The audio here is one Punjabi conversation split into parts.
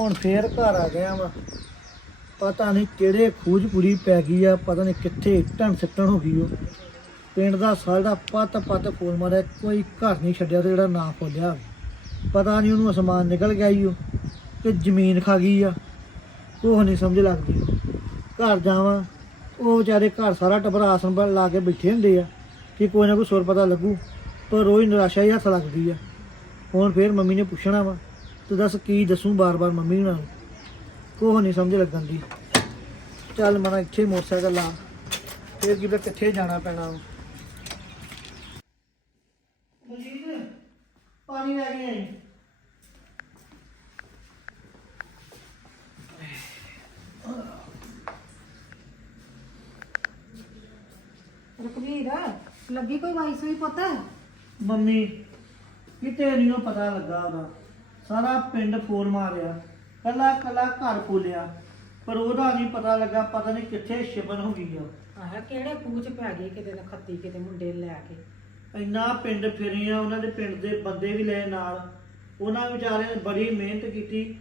ਹੁਣ ਫੇਰ ਘਰ ਆ ਗਿਆ ਵਾ। ਪਤਾ ਨਹੀਂ ਕਿਹੜੇ ਖੂਜ ਪੂਰੀ ਪੈ ਗਈ ਆ, ਪਤਾ ਨਹੀਂ ਕਿੱਥੇ ਇੱਟਾਂ ਸਿੱਟਣ ਹੋ ਗਈ ਉਹ। ਪਿੰਡ ਦਾ ਸਾਡਾ ਪੱਤ ਪੱਤ ਫੋਨ ਮਾਰਿਆ, ਕੋਈ ਘਰ ਨਹੀਂ ਛੱਡਿਆ ਤੇ ਜਿਹੜਾ ਨਾ ਖੋਲਿਆ ਪਤਾ ਨਹੀਂ ਉਹਨੂੰ ਅਸਮਾਨ ਨਿਕਲ ਗਿਆ ਈ ਉਹ ਕਿ ਜ਼ਮੀਨ ਖਾ ਗਈ ਆ। ਕੋਹ ਨਹੀਂ ਸਮਝ ਲੱਗਦੀ। ਘਰ ਜਾਵਾਂ, ਉਹ ਵਿਚਾਰੇ ਘਰ ਸਾਰਾ ਟੱਬਰ ਆਸਣ ਬਣ ਲਾ ਕੇ ਬੈਠੇ ਹੁੰਦੇ ਆ, ਕਿ ਕੋਈ ਨਾ ਕੋਈ ਸੁਰ ਪਤਾ ਲੱਗੂ, ਪਰ ਰੋਜ਼ ਨਿਰਾਸ਼ਾ ਹੀ ਹੱਥ ਲੱਗਦੀ ਆ। ਹੁਣ ਫੇਰ ਮੰਮੀ ਨੇ ਪੁੱਛਣਾ ਵਾ ਤੂੰ ਦੱਸ ਕੀ ਦੱਸੂ ਬਾਰ-ਬਾਰ ਮੰਮੀ ਨੂੰ ਕੋਹ ਨਹੀਂ ਸਮਝ ਲੱਗਣ ਦੀ। ਚੱਲ ਮਨਾ ਇੱਥੇ ਮੋਟਰਸਾਈਕਲ ਲਾ। ਫੇਰ ਕਿਤੇ ਕਿੱਥੇ ਜਾਣਾ ਪੈਣਾ। ਮਨਜੀਤ ਪਾਣੀ ਲੈ ਕੇ ਆਈ। ਰਕਵੀਰ ਲੱਗੀ ਕੋਈ ਵਾਈ ਸੂਈ ਪੁੱਤ? ਮੰਮੀ ਕਿਤੇ ਨਹੀਂ ਉਹ ਪਤਾ ਲੱਗਾ ਉਹਦਾ। ਸਾਰਾ ਪਿੰਡ ਫੋਨ ਮਾਰਿਆ। ਕੱਲਾ ਕੱਲਾ ਘਰ ਖੋਲਿਆ। ਪਰ ਉਹਦਾ ਨਹੀਂ ਪਤਾ ਲੱਗਾ ਪਤਾ ਨਹੀਂ ਕਿੱਥੇ ਸ਼ਿਵਨ ਹੋ ਗਈ ਆ। ਆਹ ਕਿਹੜੇ ਪੂਚ ਪੈ ਗਏ ਕਿਤੇ ਨਾ ਖੱਤੀ ਕਿਤੇ ਮੁੰਡੇ ਨੂੰ ਲੈ ਕੇ। ਇੰਨਾ ਪਿੰਡ ਫਿਰੇ ਆ ਉਹਨਾਂ ਦੇ ਪਿੰਡ ਦੇ ਬੰਦੇ ਵੀ ਲਏ ਨਾਲ। ਉਹਨਾਂ ਵਿਚਾਰਿਆਂ ਨੇ ਬੜੀ ਮਿਹਨਤ ਕੀਤੀ।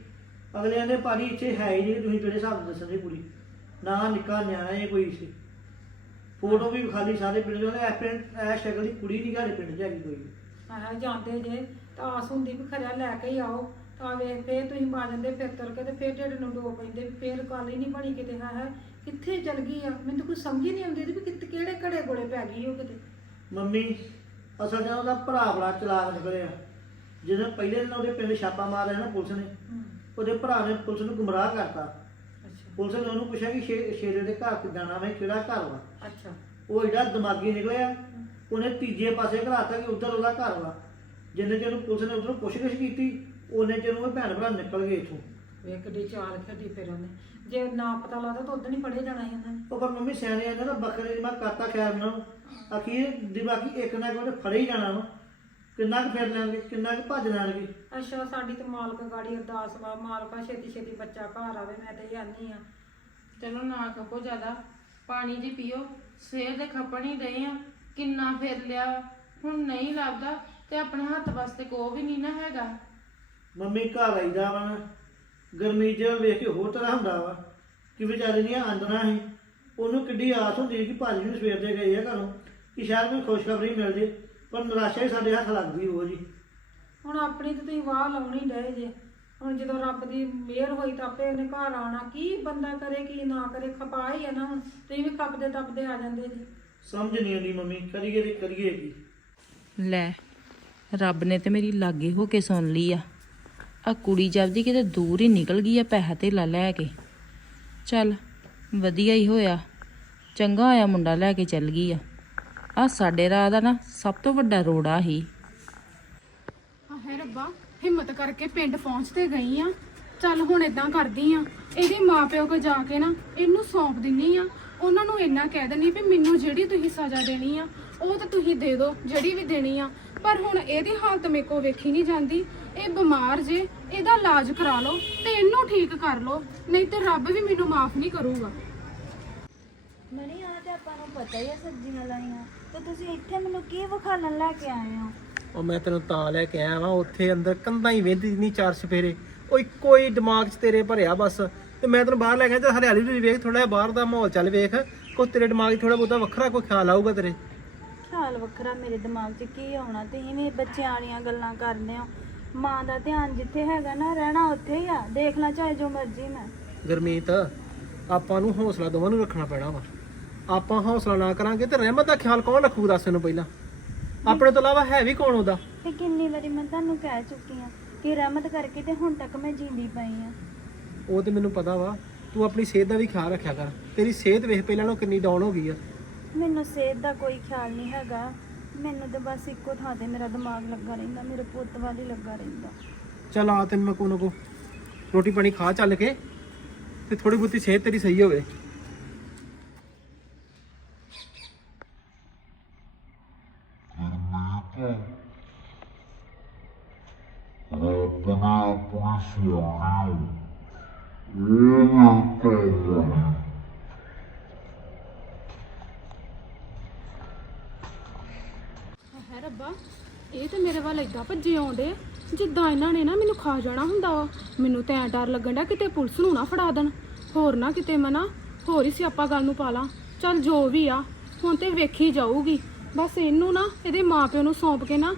ਅਗਲਿਆਂ ਦੇ ਭਾਰੀ ਇੱਥੇ ਹੈ ਹੀ ਨਹੀਂ ਤੁਸੀਂ ਜਿਹੜੇ ਹਿਸਾਬ ਨਾਲ ਦੱਸਦੇ ਕੁੜੀ। ਨਾ ਨਿੱਕਾ ਨਿਆਣਾ ਇਹ ਕੋਈ ਸੀ। ਫੋਟੋ ਵੀ ਖਾਲੀ ਸਾਰੇ ਪਿੰਡ ਦੇ। ਉਹਨੇ ਇਹ ਪਿੰਡ ਇਹ ਸ਼ਕਲ ਦੀ ਕੁੜੀ ਨਹੀਂ ਘਾੜੇ ਪਿੰਡ 'ਚ ਹੈਗੀ ਕੋਈ। ਆਹ ਜਾਂਦੇ ਜੇ ਤਾਂ ਆਸ ਹੁੰਦੀ ਵੀ ਖਰਿਆ ਲੈ ਕੇ ਹੀ ਆਓ। ਤਾਂ ਵੇਖ ਫੇਰ ਤੁਸੀਂ ਪਾ ਜਾਂਦੇ ਫਿਰ ਤੁਰ ਕੇ ਤੇ ਫੇਰ ਢਿੱਡ ਨੂੰ ਡੋ ਪੈਂਦੇ ਵੀ ਫੇਰ ਗੱਲ ਹੀ ਨਹੀਂ ਬਣੀ ਕਿਤੇ। ਹਾਂ ਹੈ ਕਿੱਥੇ ਚਲ ਗਈ ਆ? ਮੈਨੂੰ ਤਾਂ ਕੁਝ ਸਮਝ ਹੀ ਨਹੀਂ ਆਉਂਦੀ ਵੀ ਕਿੱਥੇ ਕਿਹੜੇ ਘੜੇ ਕੋਲੇ ਪੈ ਗਈ ਉਹ ਕਿਤੇ। ਮੰਮੀ ਅਸਲ 'ਚ ਉਹਦਾ ਭਰਾ ਬੜਾ ਚਲਾਕ ਨਿਕਲਿਆ। ਜਦੋਂ ਪਹਿਲੇ ਦਿਨ ਉਹਦੇ ਪਿੰਡ ਛਾਪਾ ਮਾਰਿਆ ਨਾ ਪੁਲਿਸ ਨੇ। ਉਹਦੇ ਭਰਾ ਨੇ ਪੁਲਿਸ ਨੂੰ ਗੁੰਮਰਾਹ ਕਰਤਾ। ਅੱਛਾ। ਪੁਲਿਸ ਨੇ ਉਹਨੂੰ ਪੁੱਛਿਆ ਕਿ ਸ਼ੇ- ਸ਼ੇਰੇ ਦੇ ਘਰ ਤੇ ਜਾਣਾ ਵੇ ਕਿਹੜਾ ਘਰ ਵਾ? ਅੱਛਾ। ਉਹ ਏਡਾ ਦਿਮਾਗੀ ਨਿਕਲਿਆ। ਉਹਨੇ ਤੀਜੇ ਪਾਸੇ ਘਲਾਤਾ ਕਿ ਉੱਧਰ ਉਹਦਾ ਘਰ ਵਾ। ਜਿੰਨੇ ਚਿਰ ਨੂੰ ਪੁਲਿਸ ਨੇ ਉਧਰੋਂ ਪੁੱਛਗਿੱਛ ਕੀਤੀ ਉਹਨੇ ਚਿਰ ਨੂੰ ਉਹ ਭੈਣ ਭਰਾ ਨਿਕਲ ਗਏ ਇੱਥੋਂ। ਵੇਖ ਕਿੱਡੀ ਚਾਲ ਖੇਡੀ ਫਿਰ ਉਹਨੇ। ਜੇ ਨਾ ਪਤਾ ਲੱਗਦਾ ਤਾਂ ਉਦੋਂ ਹੀ ਫੜੇ ਜਾਣਾ ਸੀ ਉਹਨਾਂ। ਨੇ ਉਹ ਪਰ ਮੰਮੀ ਸਿਆਣੇ ਆਂਦੇ ਨਾ ਬੱਕਰੇ ਦੀ ਮੈਂ ਕਰਤਾ ਖੈਰ ਬਣਾਉ ਅਖੀਰ ਦਿਮਾਗੀ ਇੱਕ ਨਾ ਕੋਈ ਫੜੇ ਹੀ ਜਾਣਾ ਵਾ। ਕਿੰਨਾ ਕੁ ਫਿਰ ਲੈਣਗੇ ਕਿੰਨਾ ਕੁ ਭੱਜ ਲੈਣਗੇ? ਅੱਛਾ ਸਾਡੀ ਤੇ ਮਾਲਕ ਗਾੜੀ ਅਰਦਾਸ ਵਾ ਮਾਲਕਾ ਛੇਤੀ ਛੇਤੀ ਬੱਚਾ ਘਰ ਆਵੇ ਮੈਂ ਤੇ ਆਨੀ ਆ। ਚਲੋ ਨਾ ਕਹੋ ਜ਼ਿਆਦਾ। ਪਾਣੀ ਜੀ ਪੀਓ ਸਵੇਰ ਦੇ ਖੱਪਣ ਹੀ ਡਏ ਆ। ਕਿੰਨਾ ਫੇਰ ਲਿਆ। ਹੁਣ ਨਹੀਂ ਲੱਭਦਾ। ਤੇ ਆਪਣੇ ਹੱਥ ਵਾਸਤੇ ਕੋ ਵੀ ਨਹੀਂ ਨਾ ਹੈਗਾ। ਮੰਮੀ ਘਰ ਆਈਦਾ ਵਾ ਨਾ, ਗਰਮੀ 'ਚ ਵੇਖ ਕੇ ਹੋਰ ਤਰ੍ਹਾਂ ਹੁੰਦਾ ਵਾ ਕਿ ਵਿਚਾਰੇ ਦੀਆਂ ਆਂਦਣਾ ਸੀ ਉਹਨੂੰ ਕਿੱਡੀ ਆਸ ਹੁੰਦੀ ਕਿ ਭਾਜੀ ਨੂੰ ਸਵੇਰ ਦੇ ਗਏ ਆ ਘਰੋਂ ਕਿ ਸ਼ਾਇਦ ਕੋਈ ਖੁਸ਼ਖਬਰੀ ਮਿਲ ਜੇ ਪਰ ਨਿਰਾਸ਼ਾ ਹੀ ਸਾਡੇ ਹੱਥ ਲੱਗਦੀ ਉਹ ਜੀ। ਹੁਣ ਆਪਣੀ ਤੇ ਤੁਸੀਂ ਵਾਹ ਲਾਉਣੀ ਡਏ ਜੇ ਹੁਣ ਜਦੋਂ ਰੱਬ ਦੀ ਮਿਹਰ ਹੋਈ ਤਾਂ ਆਪੇ ਉਹਨੇ ਘਰ ਆਉਣਾ ਕੀ ਬੰਦਾ ਕਰੇ ਕੀ ਨਾ ਕਰੇ ਖਪਾ ਹੀ ਆ ਨਾ ਹੁਣ ਤੁਸੀਂ ਵੀ ਖਪਦੇ ਤਪਦੇ ਆ ਜਾਂਦੇ ਜੀ। ਸਮਝ ਨਹੀਂ ਆਉਂਦੀ ਮੰਮੀ ਕਰੀਏ ਤੇ ਕਰੀਏ ਕੀ। ਲੈ ਰੱਬ ਨੇ ਤੇ ਮੇਰੀ ਲਾਗੇ ਹੋ ਕੇ ਸੁਣ ਲਈ ਆ। ਆ ਕੁੜੀ ਜਬਦੀ ਕਿਤੇ ਦੂਰ ਹੀ ਨਿਕਲ ਗਈ ਆ ਪੈਸਾ ਧੇਲਾ ਲੈ ਕੇ। ਚੱਲ, ਵਧੀਆ ਹੀ ਹੋਇਆ। ਚੰਗਾ ਹੋਇਆ ਮੁੰਡਾ ਲੈ ਕੇ ਚੱਲ ਗਈ ਆ। ਆ ਸਾਡੇ ਰਾਹ ਦਾ ਨਾ ਸਭ ਤੋਂ ਵੱਡਾ ਰੋੜਾ ਹੀ। ਹਾਏ ਰੱਬਾ, ਹਿੰਮਤ ਕਰਕੇ ਪਿੰਡ ਪਹੁੰਚ ਤੇ ਗਈ ਆ। ਚੱਲ ਹੁਣ ਇਦਾਂ ਕਰਦੀ ਆ। ਇਹਦੇ ਮਾਪਿਓ ਕੋ ਜਾ ਕੇ ਨਾ ਇਹਨੂੰ ਸੌਂਪ ਦਿੰਨੀ ਆ। ਉਹਨਾਂ ਨੂੰ ਇੰਨਾ ਕਹਿ ਦਿੰਨੀ ਵੀ ਮੈਨੂੰ ਜਿਹੜੀ ਤੁਸੀਂ ਸਜ਼ਾ ਦੇਣੀ ਆ ਉਹ ਤਾਂ ਤੁਸੀਂ ਦੇ ਦਿਓ ਜਿਹੜੀ ਵੀ ਦੇਣੀ ਆ। ਪਰ ਹੁਣ ਇਹਦੀ ਹਾਲਤ ਮੇਰੇ ਕੋ ਵੇਖੀ ਨਹੀਂ ਜਾਂਦੀ। ਇਹ ਬਿਮਾਰ ਜੇ ਇਹਦਾ ਇਲਾਜ ਕਰਾ ਲਓ ਤੇ ਇਹਨੂੰ ਠੀਕ ਕਰ ਲਓ ਨਹੀਂ ਤੇ ਰੱਬ ਵੀ ਮੈਨੂੰ ਮਾਫ ਨਹੀਂ ਕਰੂਗਾ। ਮਣੀ ਆ ਤੇ ਆਪਾਂ ਨੂੰ ਪਤਾ ਹੀ ਆ ਸਬਜ਼ੀਆਂ ਲਾਈਆਂ। ਤੇ ਤੁਸੀਂ ਇੱਥੇ ਮੈਨੂੰ ਕੀ ਵਿਖਾਲਣ ਲੈ ਕੇ ਆਏ ਹੋ? ਉਹ ਮੈਂ ਤੈਨੂੰ ਤਾਂ ਲੈ ਕੇ ਆਇਆ ਵਾਂ ਉੱਥੇ ਅੰਦਰ ਕੰਧਾਂ ਹੀ ਵੇਂਦੀ ਨਹੀਂ ਚਾਰ ਸਫੇਰੇ ਉਹ ਇੱਕੋ ਹੀ ਦਿਮਾਗ 'ਚ ਤੇਰੇ ਭਰਿਆ ਬਸ। ਤੇ ਮੈਂ ਤੈਨੂੰ ਬਾਹਰ ਲੈ ਕੇ ਆਇਆ ਤੇ ਹਰਿਆਲੀ ਨੂੰ ਵੇਖ ਥੋੜਾ ਜਿਹਾ ਬਾਹਰ ਦਾ ਮਾਹੌਲ ਚੱਲ ਵੇਖ। ਕੋਈ ਤੇਰੇ ਦਿਮਾਗ 'ਚ ਥੋੜਾ ਬਹੁਤਾ ਵੱਖਰਾ ਕੋਈ ਖਿਆਲ ਆਊਗਾ ਤੇਰੇ। ਖਿਆਲ ਵੱਖਰਾ ਮੇਰੇ ਦਿਮਾਗ 'ਚ ਕੀ ਆਉਣਾ? ਤੁਸੀਂ ਵੀ ਬੱਚਿਆਂ ਵਾਲੀਆਂ ਗੱਲਾਂ ਕਰਦੇ ਹੋ। ਮਾਂ ਦਾ ਧਿਆਨ ਜਿੱਥੇ ਹੈਗਾ ਨਾ ਰਹਿਣਾ ਉੱਥੇ ਹੀ ਆ। ਦੇਖ ਲੈ ਚਾਹੇ ਜੋ ਮਰਜ਼ੀ ਮੈਂ। ਗਰਮੀਤ ਆਪਾਂ ਨੂੰ ਹੌਸਲਾ ਦੋਵਾਂ ਨੂੰ ਰੱਖਣਾ ਪੈਣਾ ਵਾ। ਆਪਾਂ ਹੌਸਲਾ ਨਾ ਕਰਾਂਗੇ ਤੇ ਰਹਿਮਤ ਦਾ ਖਿਆਲ ਕੌਣ ਰੱਖੂ ਦੱਸ ਇਹਨੂੰ ਪਹਿਲਾਂ। ਆਪਣੇ ਤੋਂ ਇਲਾਵਾ ਹੈ ਵੀ ਕੌਣ ਉਹਦਾ? ਤੇ ਕਿੰਨੀ ਵਾਰੀ ਮੈਂ ਤੁਹਾਨੂੰ ਕਹਿ ਚੁੱਕੀ ਆ ਕਿ ਰਹਿਮਤ ਕਰਕੇ ਤੇ ਹੁਣ ਤੱਕ ਮੈਂ ਜੀਂਦੀ ਪਈ ਆ ਉਹ ਤੇ ਮੈਨੂੰ ਪਤਾ ਵਾ। ਤੂੰ ਆਪਣੀ ਸਿਹਤ ਦਾ ਵੀ ਖਿਆਲ ਰੱਖਿਆ ਕਰ। ਤੇਰੀ ਸਿਹਤ ਵੇਖ ਪਹਿਲਾਂ ਨਾਲੋਂ ਕਿੰਨੀ ਡਾਊਨ ਹੋ ਗਈ ਆ। ਮੈਨੂੰ ਸਿਹਤ ਦਾ ਕੋਈ ਖਿਆਲ ਨਹੀਂ ਹੈਗਾ ਮੈਨੂੰ ਤਾਂ ਬਸ ਇੱਕੋ ਥਾਂ ਤੇ ਮੇਰਾ ਦਿਮਾਗ ਲੱਗਾ ਰਹਿੰਦਾ ਮੇਰੇ ਪੁੱਤ ਵੱਲ ਹੀ ਲੱਗਾ ਰਹਿੰਦਾ ਚੱਲ ਆ ਤੈਨੂੰ ਮੈਂ ਕੋਈ ਨਾ ਕੋ ਰੋਟੀ ਪਾਣੀ ਖਾ ਚੱਲ ਕੇ ਤੇ ਥੋੜੀ ਬਹੁਤੀ ਸਿਹਤ ਤੇਰੀ ਸਹੀ ਹੋਵੇ Rapina policial. Ele toma. ਹਾਏ ਰੱਬਾ ਇਹ ਤੇ ਮੇਰੇ ਵੱਲ ਏਦਾਂ ਭੱਜੇ ਆਉਂਦੇ ਜਿੱਦਾਂ ਇਹਨਾਂ ਨੇ ਨਾ ਮੈਨੂੰ ਖਾ ਜਾਣਾ ਹੁੰਦਾ ਵਾ। ਮੈਨੂੰ ਤਾਂ ਐਂ ਡਰ ਲੱਗਣ ਡਿਆ ਕਿਤੇ ਪੁਲਿਸ ਨੂੰ ਨਾ ਫੜਾ ਦੇਣ। ਹੋਰ ਨਾ ਕਿਤੇ ਮਨਾ ਹੋਰ ਹੀ ਸਿਆਪਾ ਗੱਲ ਨੂੰ ਪਾ ਲਾਂ ਚੱਲ ਜੋ ਵੀ ਆ, ਹੁਣ ਤੇ ਵੇਖੀ ਜਾਊਗੀ। ਬਸ ਇਹਨੂੰ ਨਾ ਇਹਦੇ ਮਾਪਿਓ ਨੂੰ ਸੌਂਪ ਕੇ ਨਾ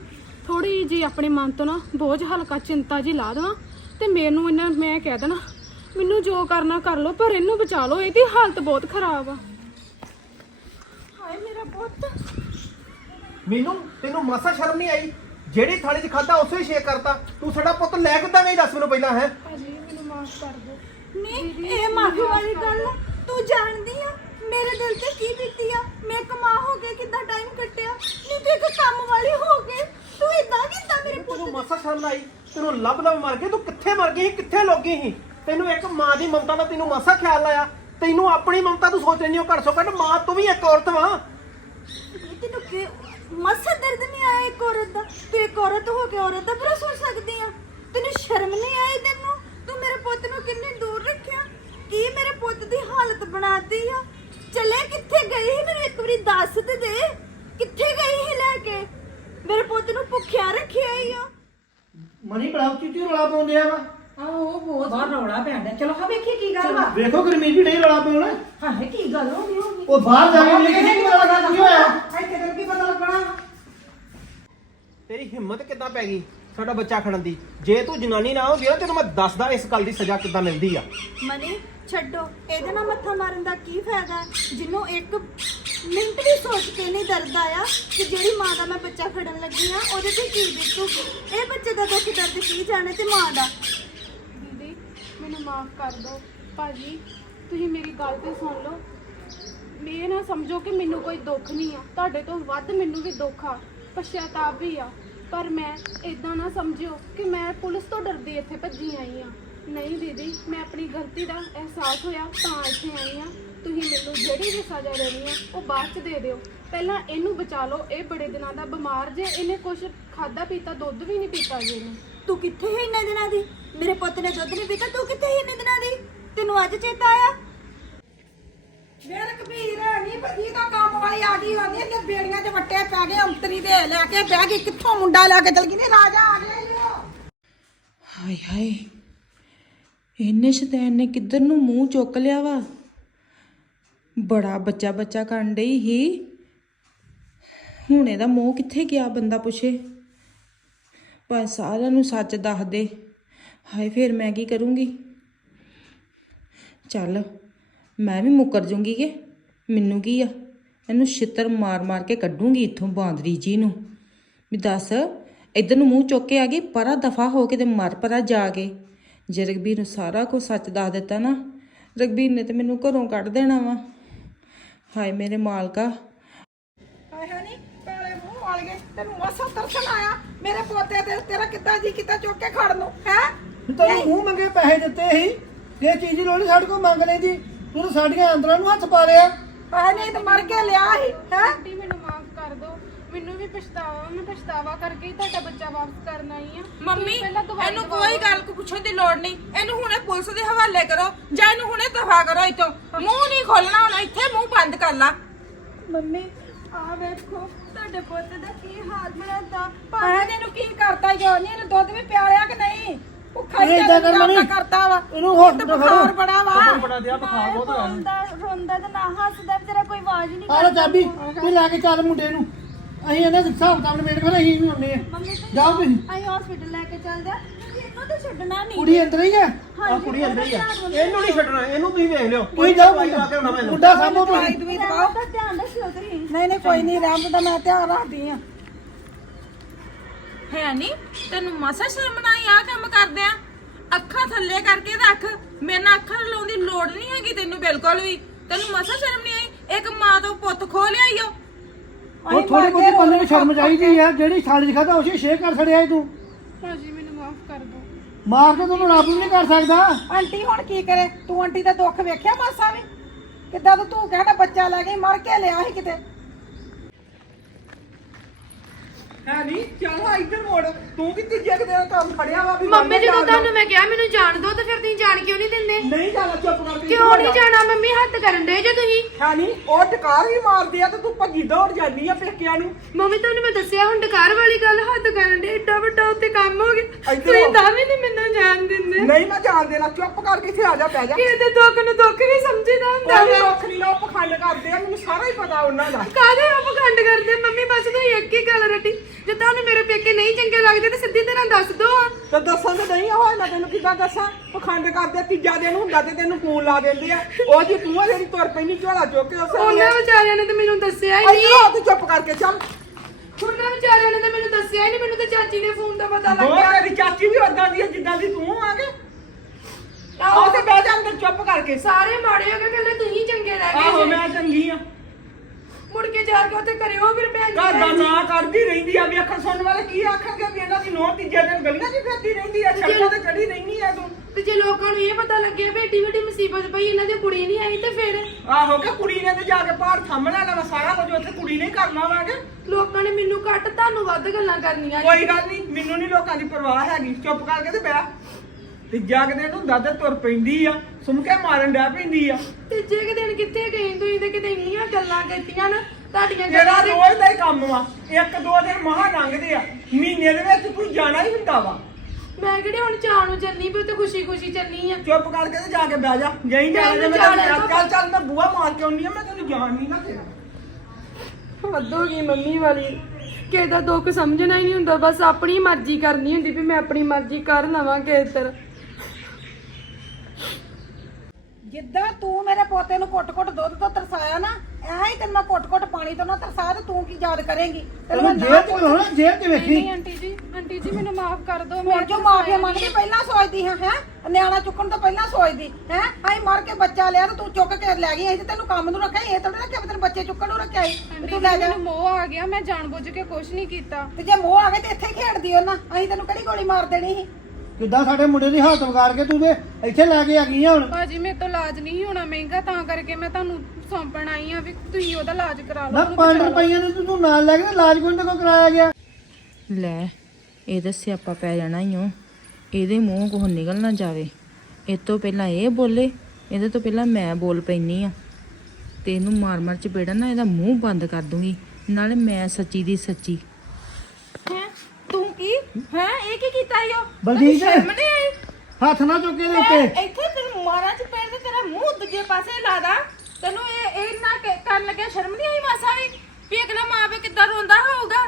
ਥੋੜੀ ਜੀ ਆਪਣੇ ਮਨ ਤੋਂ ਨਾ ਬੋਝ ਹਲਕਾ ਚਿੰਤਾ ਜੀ ਲਾ ਦੇਵਾਂ। ਤੇ ਮੈਨੂੰ ਇਹਨਾਂ ਮੈਂ ਕਹਿ ਦੇਣਾ, ਮੈਨੂੰ ਜੋ ਕਰਨਾ ਕਰ ਲਓ, ਪਰ ਇਹਨੂੰ ਬਚਾ ਲਓ। ਇਹਦੀ ਹਾਲਤ ਬਹੁਤ ਖਰਾਬ ਆ। ਹਾਏ ਮੇਰਾ ਪੁੱਤ। ਮੈਨੂੰ ਤੈਨੂੰ ਮਾਸਾ ਸ਼ਰਮ ਨਹੀਂ ਆਈ? ਜਿਹੜੀ ਥਾਲੀ 'ਚ ਖਾਦਾ ਉਸੇ ਹੀ ਸ਼ੇਕ ਕਰਤਾ। ਤੂੰ ਸਾਡਾ ਪੁੱਤ ਲੈ ਕਿੱਦਾਂ ਗਈ? ਦੱਸ ਮੈਨੂੰ ਪਹਿਲਾਂ ਹੈ? ਭਾਜੀ ਮੈਨੂੰ ਮਾਫ ਕਰ ਦਿਓ। ਨਹੀਂ ਇਹ ਮਾਫੀ ਵਾਲੀ ਗੱਲ ਆ। ਤੂੰ ਜਾਣਦੀ ਆ ਮੇਰੇ ਦਿਲ ਤੇ ਕੀ ਬੀਤੀ ਆ? ਮੈਂ ਕਮਾ ਹੋ ਕੇ ਕਿੱਦਾਂ ਟਾਈਮ ਕੱਟਿਆ? ਨਹੀਂ ਤੂੰ ਇੱਕ ਕੰਮ ਵਾਲੀ ਹੋ ਕੇ ਤੂੰ ਇਦਾਂ ਕੀਤਾ ਮੇਰੇ ਪੁੱਤ ਤੈਨੂੰ ਮਾਸਾ ਸ਼ਰਮ ਨਾ ਆਈ? ਤੈਨੂੰ ਲੱਭ ਲੱਭ ਮਰ ਗਈ? ਤੂੰ ਕਿੱਥੇ ਮਰ ਗਈ? ਸੀ ਕਿੱਥੇ ਲੋਗੀ ਸੀ? ਤੈਨੂੰ ਇੱਕ ਮਾਂ ਦੀ ਮਮਤਾ ਦਾ ਤੈਨੂੰ ਮਾਸਾ ਖਿਆਲ ਆਇਆ? ਤੈਨੂੰ ਆਪਣੀ ਮਮਤਾ ਤੂੰ ਸੋਚ ਨਹੀਂ ਹੋ ਘੱਟ ਸੋ ਘੱਟ ਮਾਂ ਤੂੰ ਵੀ ਇੱਕ ਔਰਤ ਵਾਂ। ਇਹ ਤੈਨੂੰ ਕਿ ਮਸਾ ਦਰਦ ਨਹੀਂ ਆਇਆ ਇੱਕ ਔਰਤ ਦਾ? ਤੂੰ ਇੱਕ ਔਰਤ ਹੋ ਕੇ ਔਰਤ ਦਾ ਬੁਰਾ ਸੋਚ ਸਕਦੀ ਆ। ਤੈਨੂੰ ਸ਼ਰਮ ਨਹੀਂ ਆਈ ਤੈਨੂੰ? ਤੂੰ ਮੇਰੇ ਪੁੱਤ ਨੂੰ ਕਿੰਨੀ ਦੂਰ ਰੱਖਿਆ? ਕੀ ਮੇਰੇ ਪੁੱਤ ਦੀ ਹਾਲਤ ਬਣਾਤੀ ਆ? ਚੱਲੇ ਕਿੱਥੇ ਗਈ ਸੀ? ਮੈਨੂੰ ਇੱਕ ਵਾਰੀ ਦੱਸ ਤੇ ਦੇ। ਕਿੱਥੇ ਗਈ ਸੀ ਲੈ ਕੇ? ਮੇਰੇ ਪੁੱਤ ਨੂੰ ਭੁੱਖਿਆ ਰੱਖਿਆ ਹੀ ਆ। ਮਨੀ ਬੜਾ ਉੱਚੀ ਉੱਚੀ ਰੌਲਾ ਪਾਉਂਦੇ ਆ ਵਾ। ਆਹੋ ਬਹੁਤ ਬਾਹਰ ਰੌਲਾ ਪੈਂਦਾ ਚਲੋ ਹਾਂ ਵੇਖੀ ਕੀ ਗੱਲ ਵਾ। ਵੇਖੋ ਗਰਮੀ ਵੀ ਨਹੀਂ ਰੌਲਾ ਪਾਉਣਾ। ਹਾਂ ਕੀ ਗੱਲ ਹੋ ਗਈ ਹੋਗੀ ਉਹ ਬਾਹਰ ਜਾ ਕੇ ਲੱਗਾ ਕੀ ਹੋਇਆ ਇੱਥੇ ਤਾਂ ਕੀ ਪਤਾ ਲੱਗਣਾ ਤੇਰੀ ਹਿੰਮਤ ਕਿੱਦਾਂ ਪੈ ਗਈ ਸਾਡਾ ਬੱਚਾ ਖੜਨ ਦੀ? ਜੇ ਤੂੰ ਜਨਾਨੀ ਨਾ ਹੁੰਦੀ ਨਾ ਤੈਨੂੰ ਮੈਂ ਦੱਸਦਾ ਇਸ ਗੱਲ ਦੀ ਸਜ਼ਾ ਕਿੱਦਾਂ ਮਿਲਦੀ ਆ। ਮਨੀ ਛੱਡੋ। ਇਹਦੇ ਨਾਲ ਮੱਥਾ ਮਾਰਨ ਦਾ ਕੀ ਫਾਇਦਾ? ਜਿਹਨੂੰ ਇੱਕ ਮਿੰਟ ਵੀ ਸੋਚ ਕੇ ਨਹੀਂ ਦਰਦ ਆਇਆ ਕਿ ਜਿਹੜੀ ਮਾਂ ਦਾ ਮੈਂ ਬੱਚਾ ਫੜਨ ਲੱਗੀ ਆ ਉਹਦੇ ਤੇ ਕੀ ਬੀਤੂਗੀ? ਇਹ ਬੱਚੇ ਦਾ ਦੁੱਖ ਦਰਦ ਕੀ ਜਾਣੇ ਤੇ ਮਾਂ ਦਾ? ਦੀਦੀ ਮੈਨੂੰ ਮਾਫ ਕਰ ਦਿਓ। ਭਾਜੀ ਤੁਸੀਂ ਮੇਰੀ ਗੱਲ ਤੇ ਸੁਣ ਲਓ। ਇਹ ਨਾ ਸਮਝੋ ਕਿ ਮੈਨੂੰ ਕੋਈ ਦੁੱਖ ਨਹੀਂ ਆ। ਤੁਹਾਡੇ ਤੋਂ ਵੱਧ ਮੈਨੂੰ ਵੀ ਦੁੱਖ ਆ ਪਛਤਾਵਾ ਵੀ ਆ। ਪਰ ਮੈਂ ਇਦਾਂ ਨਾ ਸਮਝਿਓ ਕਿ ਮੈਂ ਪੁਲਿਸ ਤੋਂ ਡਰਦੀ ਇੱਥੇ ਭੱਜੀ ਆਈ ਆ। ਨਹੀਂ ਦੀਦੀ, ਮੈਂ ਆਪਣੀ ਗਲਤੀ ਦਾ ਅਹਿਸਾਸ ਹੋਇਆ ਤਾਂ ਇੱਥੇ ਆਈ ਆ। ਤੁਸੀਂ ਮੈਨੂੰ ਜਿਹੜੀ ਵੀ ਸਜ਼ਾ ਦੇਣੀ ਆ, ਉਹ ਬਾਅਦ ਚ ਦੇ ਦਿਓ। ਪਹਿਲਾਂ ਇਹਨੂੰ ਬਚਾ ਲਓ, ਇਹ ਬੜੇ ਦਿਨਾਂ ਦਾ ਬਿਮਾਰ ਜੇ, ਇਹਨੇ ਕੁਝ ਖਾਦਾ ਪੀਤਾ, ਦੁੱਧ ਵੀ ਨਹੀਂ ਪੀਤਾ ਜੀ ਇਹਨੇ। ਤੂੰ ਕਿੱਥੇ ਹੈ ਇੰਨੇ ਦਿਨਾਂ ਦੀ? ਮੇਰੇ ਪੁੱਤ ਨੇ ਦੁੱਧ ਨਹੀਂ ਪੀਤਾ, ਤੂੰ ਕਿੱਥੇ ਹੈ ਇੰਨੇ ਦਿਨਾਂ ਦੀ? ਤੈਨੂੰ ਅੱਜ ਚੇਤਾ ਆਇਆ? ਮੇਰ ਕਬੀਰ ਨਹੀਂ ਭਜੀ ਤਾਂ ਕੰਮ ਵਾਲੀ ਆ ਗਈ, ਉਹਨੇ ਤੇ ਬੇੜੀਆਂ 'ਚ ਵੱਟੇ ਪੈ ਗਏ, ਅੰਤਰੀ ਦੇ ਲੈ ਕੇ ਬਹਿ ਗਈ, ਕਿੱਥੋਂ ਮੁੰਡਾ ਲੈ ਕੇ ਚਲ ਗਈ? ਨੇ, ਰਾਜਾ ਆ ਗਿਆ ਈ ਓ। ਹਾਏ ਹਾਏ ਇਹਨੇ ਸ਼ੈਤਾਨ ਨੇ ਕਿੱਧਰ ਨੂੰ ਮੂੰਹ ਚੁੱਕ ਲਿਆ ਵਾ? ਬੜਾ ਬੱਚਾ ਬੱਚਾ ਕਰਨ ਡਈ ਹੀ ਹੁਣ ਇਹਦਾ ਮੂੰਹ ਕਿੱਥੇ ਗਿਆ, ਬੰਦਾ ਪੁੱਛੇ? ਪਰ ਸਾਰਿਆਂ ਨੂੰ ਸੱਚ ਦੱਸ ਦੇ। ਹਾਏ, ਫੇਰ ਮੈਂ ਕੀ ਕਰੂੰਗੀ? ਚੱਲ ਮੈਂ ਵੀ ਮੁੱਕਰ ਜੂੰਗੀ ਕਿ? ਮੈਨੂੰ ਕੀ ਆ? ਇਹਨੂੰ ਛਿੱਤਰ ਮਾਰ ਮਾਰ ਕੇ ਕੱਢੂੰਗੀ ਇੱਥੋਂ ਬਾਂਦਰੀ ਜੀ ਨੂੰ। ਵੀ ਦੱਸ ਇੱਧਰ ਨੂੰ ਮੂੰਹ ਚੁੱਕ ਕੇ ਆ ਗਈ ਪਰਾ ਦਫਾ ਹੋ ਕੇ ਤੇ ਮਰ ਪਰਾ ਜਾ ਕੇ। ਜੇ ਰਘਬੀਰ ਨੂੰ ਸਾਰਾ ਕੁਝ ਸੱਚ ਦੱਸ ਦਿੱਤਾ ਨਾ ਰਘਬੀਰ ਨੇ ਤੇ ਮੈਨੂੰ ਘਰੋਂ ਕੱਢ ਦੇਣਾ ਵਾ। ਹਾਏ ਮੇਰੇ ਮਾਲਕਾ। ਹਾਏ ਹੈ ਨਹੀਂ ਕਾਲੇ ਮੂੰਹ ਵਾਲੀਏ ਤੈਨੂੰ ਮਸਾ ਤਰਸਣ ਆਇਆ। ਮੇਰੇ ਪੋਤੇ ਤੇ ਤੇਰਾ ਕਿੱਦਾਂ ਜੀ ਕਿੱਦਾਂ ਚੁੱਕ ਕੇ ਖੜ ਹੈ? ਤੈਨੂੰ ਮੂੰਹ ਮੰਗੇ ਪੈਸੇ ਦਿੱਤੇ ਸੀ। ਇਹ ਚੀਜ਼ ਦੀ ਲੋੜ ਨੀ ਸਾਡੇ ਕੋਲ ਮੰਗ ਲੈਂਦੀ। ਤੂੰ ਤਾਂ ਸਾਡੀਆਂ ਅੰਦਰਾਂ ਨੂੰ ਹੱਥ ਪਾ ਲਿਆ। ਹਾਏ ਨਹੀਂ ਤੇ ਮਰ ਕੇ ਲਿਆ ਸੀ ਹੈ? ਆਂਟੀ ਮੈਨੂੰ ਮਾਫ ਕਰ ਦਿਓ। ਮੈਨੂੰ ਵੀ ਪਛਤਾਵਾ ਮੈਂ ਪਛਤਾਵਾ ਕਰਕੇ ਹੀ ਤੁਹਾਡਾ ਬੱਚਾ ਵਾਪਸ ਕਰਨ ਆਈ ਆ ਮੰਮੀ ਇਹਨੂੰ। ਕੋਈ ਗੱਲ ਕੋ ਪੁੱਛਣ ਦੀ ਲੋੜ ਨਹੀਂ। ਇਹਨੂੰ ਹੁਣੇ ਪੁਲਿਸ ਦੇ ਹਵਾਲੇ ਕਰੋ ਜਾਂ ਇਹਨੂੰ ਹੁਣੇ ਦਫਾ ਕਰੋ ਇੱਥੋਂ। ਮੂੰਹ ਨਹੀਂ ਖੋਲਣਾ ਹੁਣ ਇੱਥੇ ਮੂੰਹ ਬੰਦ ਕਰ ਲਾ। ਮੰਮੀ ਆ ਵੇਖੋ ਤੁਹਾਡੇ ਪੁੱਤ ਦਾ ਕੀ ਹਾਲ ਬਣਾਤਾ ਪਾਣੀ ਨੇ ਇਹਨੂੰ ਕੀ ਕਰਤਾ ਜੋ ਨਹੀਂ ਇਹਨੂੰ ਦੁੱਧ ਵੀ ਪਿਆਲਿਆ ਕਿ ਨਹੀਂ? ਭੁੱਖਾ ਹੀ ਇਹ ਏਦਾਂ ਕਰ ਚੱਲ ਮਨੀ। ਕਰਤਾ ਵਾ। ਇਹਨੂੰ ਹੋਰ ਤੇ ਦਿਖਾ ਬੁਖਾਰ ਲਓ। ਬੜਾ ਵਾ। ਬੜਾ ਦਿਆ ਬੁਖਾਰ ਬਹੁਤ ਹੋਇਆ ਰੋਂਦਾ ਰੋਂਦਾ ਤੇ ਨਾ ਹੱਸਦਾ ਤੇਰਾ ਕੋਈ ਆਵਾਜ਼ ਨਹੀਂ ਆ ਲੈ ਚਾਬੀ ਤੂੰ। ਲੈ ਕੇ ਚੱਲ ਮੁੰਡੇ ਨੂੰ। ਅਸੀਂ ਇਹਨਾਂ ਦੇ ਹਿਸਾਬ ਕਿਤਾਬ ਮੇੜ ਫਿਰ ਅਸੀਂ ਵੀ ਹੁੰਨੇ ਆ ਮੰਮੀ ਜਾਓ ਤੁਸੀਂ। ਅਸੀਂ ਹਸਪੀਟਲ ਲੈ ਕੇ ਚੱਲਦੇ ਆ ਤੁਸੀਂ ਇਹਨੂੰ ਤਾਂ ਛੱਡਣਾ ਨਹੀਂ। ਕੁੜੀ ਅੰਦਰ ਹੀ ਆ ਆ ਕੁੜੀ ਅੰਦਰ ਹੀ ਆ ਇਹਨੂੰ ਨਹੀਂ ਛੱਡਣਾ ਇਹਨੂੰ ਤੁਸੀਂ ਵੇਖ ਲਿਓ। ਤੁਸੀਂ ਜਾਓ ਦਵਾਈ ਦਵਾ ਕੇ ਆਉਣਾ ਮੈਨੂੰ। ਮੁੰਡਾ ਸਾਂਭੋ ਦਵਾਈ ਤੁਸੀਂ ਦਵਾਈ ਦਵਾਓ। ਦਵਾਓ ਤਾਂ ਧਿਆਨ ਰੱਖਿਓ ਤੁਸੀਂ। ਨਹੀਂ ਨਹੀਂ ਕੋਈ ਨਹੀਂ ਰਹਿਣ ਦਾ ਮੈਂ ਧਿਆਨ ਰੱਖਦੀ ਆ ਹੈ ਨਹੀਂ ਤੈਨੂੰ ਮਾਸਾ ਸ਼ਰਮ ਨਾ ਆਈ ਆ ਕੰਮ ਕਰਦੇ ਆ। ਅੱਖਾਂ ਥੱਲੇ ਕਰਕੇ ਰੱਖ। ਮੇਰੇ ਨਾਲ ਅੱਖਾਂ ਲਾਉਣ ਦੀ ਲੋੜ ਨਹੀਂ ਹੈਗੀ ਤੈਨੂੰ ਬਿਲਕੁਲ ਵੀ। ਤੈਨੂੰ ਮਾਸਾ ਸ਼ਰਮ ਨਹੀਂ ਆਈ? ਇੱਕ ਮਾਂ ਤੋਂ ਪੁੱਤ ਖੋ ਲਿਆਈ ਓ ਉਹ ਥੋੜੀ ਬਹੁਤੀ ਬੰਦੇ ਨੂੰ ਸ਼ਰਮ ਚਾਹੀਦੀ ਆ। ਜਿਹੜੀ ਥਾਲੀ ਖਾਦਾ ਉਸੇ ਸ਼ੇਅਰ ਕਰ ਛੜਿਆ ਤੂੰ। ਭਾਜੀ ਮੈਨੂੰ ਮਾਫ ਕਰ ਦਿਓ। ਮਾਰ ਕੇ ਤੈਨੂੰ ਰੱਬ ਵੀ ਨਹੀਂ ਕਰ ਸਕਦਾ। ਆਂਟੀ ਹੁਣ ਕੀ ਕਰੇ? ਤੂੰ ਆਂਟੀ ਦਾ ਦੁੱਖ ਵੇਖਿਆ ਮਾਸਾ ਵੀ? ਕਿੱਦਾਂ ਤਾਂ ਤੂੰ ਕਹਿੰਦਾ ਬੱਚਾ ਲੈ ਗਈ ਮਰ ਕੇ ਲਿਆ ਸੀ ਕਿਤੇ? ਹੈ ਨਹੀਂ ਚੱਲ ਆ ਇੱਧਰ ਮੋੜ। ਤੂੰ ਕਿ ਤੀਜੇ ਕੁ ਦਿਨ ਕੰਮ ਫੜਿਆ ਵਾ ਵੀ ਮੰਮੀ ਜਦੋਂ ਤੁਹਾਨੂੰ ਮੈਂ ਕਿਹਾ ਮੈਨੂੰ ਜਾਣ ਦਿਓ ਤਾਂ ਫਿਰ ਤੁਸੀਂ ਜਾਣ ਕਿਉਂ ਨਹੀਂ ਦਿੰਦੇ? ਨਹੀਂ ਜਾਣਾ ਚੁੱਪ ਕਿਉਂ ਨਹੀਂ ਜਾਣਾ? ਮੰਮੀ ਹੱਥ ਕਰਨ ਦੇ ਜੇ ਤੁਸੀਂ। ਹੈ ਨਹੀਂ ਉਹ ਟਕਾਰ ਵੀ ਮਾਰਦੇ ਆ ਤੇ ਤੂੰ ਭੱਜੀ ਦੌੜ ਜਾਂਦੀ ਆ ਪੇਕਿਆਂ ਨੂੰ। ਮੰਮੀ ਤੁਹਾਨੂੰ ਮੈਂ ਦੱਸਿਆ ਹੁਣ ਡਕਾਰ ਵਾਲੀ ਗੱਲ ਹੱਥ ਕਰਨ ਦੇ ਏਡਾ ਵੱਡਾ ਉੱਤੇ ਕੰਮ ਹੋ ਗਿਆ। ਇੱਧਰ ਤੁਸੀਂ ਆਓ। ਤਾਂ ਵੀ ਨਹੀਂ ਮੈਨੂੰ ਜਾਣ ਦਿੰਦੇ। ਨਹੀਂ ਮੈਂ ਜਾਣ ਦੇਣਾ ਚੁੱਪ ਕਰਕੇ ਇੱਥੇ ਆ ਜਾ ਬਹਿ ਜਾ। ਕਿਸੇ ਦੇ ਦੁੱਖ ਨੂੰ ਦੁੱਖ ਵੀ ਸਮਝੀਦਾ ਹੁੰਦਾ ਕੋਈ ਵਾ। ਰੁੱਖ ਨਹੀਂ ਲੋ ਪਖੰਡ ਕਰਦੇ ਆ ਮੈਨੂੰ ਸਾਰਾ ਹੀ ਪਤਾ ਉਹਨਾਂ ਦਾ। ਕਾਹਦੇ ਆਪ ਖੰਡ ਕਰਦੇ ਮੰਮੀ ਬਸ ਤੂੰ ਇੱਕ ਹੀ ਗੱਲ ਰੱਟੀ। ਜੇ ਤੁਹਾਨੂੰ ਮੇਰੇ ਪੇਕੇ ਨਹੀਂ ਚੰਗੇ ਲੱਗਦੇ ਤੇ ਸਿੱਧੀ ਤਰ੍ਹਾਂ ਦੱਸ ਦੋ ਤੇ ਦੱਸਾਂ ਤੇ ਨਹੀਂ ਹੋਇਆ ਮੈਂ ਤੈਨੂੰ ਕਿੱਦਾਂ ਦੱਸਾਂ? ਪਖੰਡ ਕਰਦੇ ਤੀਜਾ ਦਿਨ ਹੁੰਦਾ ਤੇ ਤੈਨੂੰ ਫੋਨ ਲਾ ਦਿੰਦੇ ਆ। ਉਹ ਜੀ ਤੂੰ ਆ ਜਿਹੜੀ ਤੁਰ ਪੈਣੀ ਝੋਲਾ ਚੁੱਕ ਕੇ ਉਸੇ ਉਹਨਾਂ ਵਿਚਾਰਿਆਂ ਨੇ ਤੇ ਮੈਨੂੰ ਦੱਸਿਆ ਹੀ ਨਹੀਂ। ਇੱਧਰ ਆ ਤੂੰ ਚੁੱਪ ਕਰਕੇ ਚੱਲ। ਉਹਨਾਂ ਵਿਚਾਰਿਆਂ ਨੇ ਤੇ ਮੈਨੂੰ ਦੱਸਿਆ ਹੀ ਨਹੀਂ। ਮੈਨੂੰ ਤੇ ਚਾਚੀ ਦੇ ਫੋਨ ਦਾ ਪਤਾ ਲੱਗਿਆ। ਤੇਰੀ ਚਾਚੀ ਵੀ ਉਦਾਂ ਦੀ ਆ ਜਿੱਦਾਂ ਦੀ ਤੂੰ ਆ ਕੇ। ਆਹ। ਤੇ ਬਹਿ ਜਾ ਅੰਦਰ ਚੁੱਪ ਕਰਕੇ। ਸਾਰੇ ਮਾੜੇ ਹੋ ਗਏ ਕਹਿੰਦੇ ਤੁਸੀਂ ਚੰਗੇ ਰਹਿ ਗਏ ਆਹੋ ਜੇ। ਮੈਂ ਚੰਗੀ ਆ। ਮੁੜ ਕੇ ਜਾ ਕੇ ਉੱਥੇ ਕਰਿਓ ਫਿਰ ਭੈਣ ਜੀ ਘਰ ਦਾ ਭੈਣ ਜੀ। ਨਾਂ ਕਰਦੀ ਰਹਿੰਦੀ ਆ ਵੀ ਅੱਖਰ ਸੁਣਨ ਵਾਲੇ ਕੀ ਆਖਣਗੇ ਵੀ ਇਹਨਾਂ ਦੀ ਨੋਹ ਤੀਜੇ ਦਿਨ ਗਲੀਆਂ 'ਚ ਫਿਰਦੀ ਰਹਿੰਦੀ ਆ ਸੜਕਾਂ ਤੇ ਚੜੀ ਰਹਿੰਦੀ ਆ ਤੂੰ। ਤੇ ਜੇ ਲੋਕਾਂ ਨੂੰ ਇਹ ਪਤਾ ਲੱਗੇ ਵੀ ਏਡੀ ਵੱਡੀ ਮੁਸੀਬਤ ਪਈ ਇਹਨਾਂ ਦੀ ਕੁੜੀ ਨਹੀਂ ਆਈ ਤੇ ਫਿਰ? ਆਹੋ ਕਿ ਕੁੜੀ ਨੇ ਤੇ ਜਾ ਕੇ ਪਹਾੜ ਥੰਮਣਾ ਨਾ ਸਾਰਾ ਕੁਝ ਉੱਥੇ ਕੁੜੀ ਨੇ ਹੀ ਕਰਨਾ ਵਾਂਗੇ ਲੋਕਾਂ ਨੇ ਮੈਨੂੰ ਘੱਟ ਤੁਹਾਨੂੰ ਵੱਧ ਗੱਲਾਂ ਕਰਨੀਆਂ ਕੋਈ ਗੱਲ ਨਹੀਂ ਮੈਨੂੰ ਨਹੀਂ ਲੋਕਾਂ ਦੀ ਪਰਵਾਹ ਹੈਗੀ ਚੁੱਪ ਕਰਕੇ ਤੇ ਬਹਿ। ਤੇ ਜਾਗਦੇ ਨੂੰ ਦੱਦ ਤੁਰ ਪੈਂਦੀ ਆ ਸੁਮਕੇ ਮਾਰਨ ਡੈ ਪੈਂਦੀ ਆ। ਤੇ ਜੇ ਕਿ ਦਿਨ ਕਿੱਥੇ ਗਏ ਤੁਸੀਂ ਤੇ ਕਿਤੇ ਇੰਨੀਆਂ ਗੱਲਾਂ ਕੀਤੀਆਂ ਨਾ ਤੁਹਾਡੀਆਂ ਮੇਰਾ ਗੱਲਾਂ ਦੇ ਰੋਜ਼ ਦਾ ਹੀ ਕੰਮ ਵਾ ਇੱਕ ਦੋ ਦਿਨ ਮਹਾ ਲੰਘਦੇ ਆ ਮਹੀਨੇ ਦੇ ਵਿੱਚ ਤੂੰ ਜਾਣਾ ਹੀ ਹੁੰਦਾ ਵਾ। ਮੈਂ ਕਿਹੜੇ ਹੁਣ ਚਾਹ ਨੂੰ ਚੱਲਣੀ ਵੀ ਤੇ ਖੁਸ਼ੀ ਖੁਸ਼ੀ ਚੱਲਣੀ ਆ। ਚੁੱਪ ਕਰਕੇ ਤੇ ਜਾ ਕੇ ਬਹਿ ਜਾ। ਜਈ ਮੈਨੂੰ ਮੈਂ ਜਾਣਾ ਚੱਲ ਚੱਲ ਚੱਲ ਮੈਂ ਬੂਹਾ ਮਾਰ ਕੇ ਆਉਣੀ ਆ ਮੈਂ ਤੈਨੂੰ ਜਾਣ ਨਹੀਂ ਨਾ ਦੇਣਾ ਹੱਦ ਹੋ ਗਈ ਮੰਮੀ ਵਾਲੀ। ਕਿਸੇ ਦਾ ਦੁੱਖ ਸਮਝਣਾ ਹੀ ਨਹੀਂ ਹੁੰਦਾ ਬਸ ਆਪਣੀ ਮਰਜ਼ੀ ਕਰਨੀ ਹੁੰਦੀ ਵੀ ਮੈਂ ਆਪਣੀ ਮਰਜ਼ੀ ਕਰ ਲਵਾਂ ਕਿਸੇ ਤਰ੍ਹਾਂ। ਜਿੱਦਾਂ ਤੂੰ ਮੇਰੇ ਪੋਤੇ ਨੂੰ ਕੁੱਟ-ਕੁੱਟ ਦੁੱਧ ਤੋਂ ਤਰਸਾਇਆ ਨਾ ਐਂ ਹੀ ਤੈਨੂੰ ਮੈਂ ਕੁੱਟ-ਕੁੱਟ ਪਾਣੀ ਤੋਂ ਨਾ ਤਰਸਾ ਤੇ ਤੂੰ ਕੀ ਯਾਦ ਕਰੇਂਗੀ? ਤੈਨੂੰ ਮੈਂ ਤੈਨੂੰ ਜੇਲ੍ਹ ਚ ਹੋਣਾ ਜੇਲ੍ਹ ਚ ਵੇਖੀ। ਨਹੀਂ ਆਂਟੀ ਜੀ ਆਂਟੀ ਜੀ ਮੈਨੂੰ ਮਾਫ ਕਰ ਦਿਓ ਹੁਣ ਜੋ ਮਾਫੀਆ ਮੰਗ ਕੇ ਪਹਿਲਾਂ ਸੋਚਦੀ ਹਾਂ ਹੈ? ਨਿਆਣਾ ਚੁੱਕਣ ਤੋਂ ਪਹਿਲਾਂ ਸੋਚਦੀ ਹੈ? ਆਈ ਮਰ ਕੇ ਬੱਚਾ ਲਿਆ ਤੇ ਤੂੰ ਚੁੱਕ ਕੇ ਲੈ ਗਈ ਅਸੀਂ ਤੇ ਤੈਨੂੰ ਕੰਮ ਨੂੰ ਰੱਖਿਆ ਸੀ, ਇਹ ਤਾਂ ਨਹੀਂ ਰੱਖਿਆ ਵੀ ਤੈਨੂੰ ਬੱਚੇ ਚੁੱਕਣ ਨੂੰ ਰੱਖਿਆ ਸੀ ਵੀ ਆਂਟੀ ਤੂੰ ਲੈ ਜਾ। ਮੈਨੂੰ ਮੋਹ ਆ ਗਿਆ ਮੈਂ ਜਾਣਬੁੱਝ ਕੇ ਕੁਝ ਨਹੀਂ ਕੀਤਾ। ਤੇ ਜੇ ਮੋਹ ਆਵੇ ਤੇ ਇੱਥੇ ਹੀ ਖੇਡਦੀ ਉਹਨਾਂ ਅਸੀਂ ਤੈਨੂੰ ਕਿਹੜੀ ਗੋਲੀ ਮਾਰ ਦੇਣੀ ਸੀ? ਕਿੱਦਾਂ ਸਾਡੇ ਮੁੰਡੇ ਦੀ ਹਾਲਤ ਵਿਗਾੜ ਕੇ ਤੂੰ ਤੇ ਇੱਥੇ ਲੈ ਕੇ ਆ ਗਈ ਆ ਹੁਣ? ਭਾਜੀ ਮੇਰੇ ਤੋਂ ਇਲਾਜ ਨਹੀਂ ਹੋਣਾ ਮਹਿੰਗਾ ਤਾਂ ਕਰਕੇ ਮੈਂ ਤੁਹਾਨੂੰ ਸੌਂਪਣ ਆਈ ਆ ਵੀ ਤੁਸੀਂ ਉਹਦਾ ਇਲਾਜ ਕਰਾ ਲਓ ਨਾ ਉਹਨੂੰ 5 ਬਚਾ ਲਓ। ਰੁਪਈਆਂ ਨੂੰ ਤੂੰ- ਨਾਲ ਲੈ ਕੇ ਤੇ ਇਲਾਜ ਕੋਈ ਨਾ ਕੋਈ ਕਰਾਇਆ ਗਿਆ। ਲੈ ਇਹਦਾ ਸਿਆਪਾ ਪੈ ਜਾਣਾ ਹੀ ਓ। ਇਹਦੇ ਮੂੰਹ ਕੋਹ ਨਿਕਲ ਨਾ ਜਾਵੇ। ਇਹ ਤੋਂ ਪਹਿਲਾਂ ਇਹ ਬੋਲੇ ਇਹਦੇ ਤੋਂ ਪਹਿਲਾਂ ਮੈਂ ਬੋਲ ਪੈਣੀ ਆ। ਤੇ ਇਹਨੂੰ ਮਾਰ ਮਾਰ ਚਪੇੜਾ ਨਾ ਇਹਦਾ ਮੂੰਹ ਬੰਦ ਕਰ ਦੂੰਗੀ। ਨਾਲੇ ਮੈਂ ਸੱਚੀ ਦੀ ਸੱਚੀ। ਹੈ ਇਹ ਕੀ ਕੀਤਾ ਈਓ ਬਲਜੀਤ ਸ਼ਰਮ ਨਹੀਂ ਆਈ? ਹੱਥ ਨਾ ਚੁੱਕੇ ਦੇ ਉੱਤੇ। ਇੱਥੇ ਤੈਨੂੰ ਮਾਰਾਂ ਚ ਪੈਰ ਤੇ ਤੇਰਾ ਮੂੰਹ ਦੂਜੇ ਪਾਸੇ ਲਾ ਦਾਂ। ਤੈਨੂੰ ਇਹ ਇਹ ਨਾ ਕ- ਕਰਨ ਲੱਗਿਆ ਸ਼ਰਮ ਨਹੀਂ ਆਈ ਮਾਸਾ ਵੀ? ਵੀ ਅਗਲਾ ਮਾਂ ਪਿਓ ਕਿੱਦਾਂ ਰੋਂਦਾ ਹੋਊਗਾ?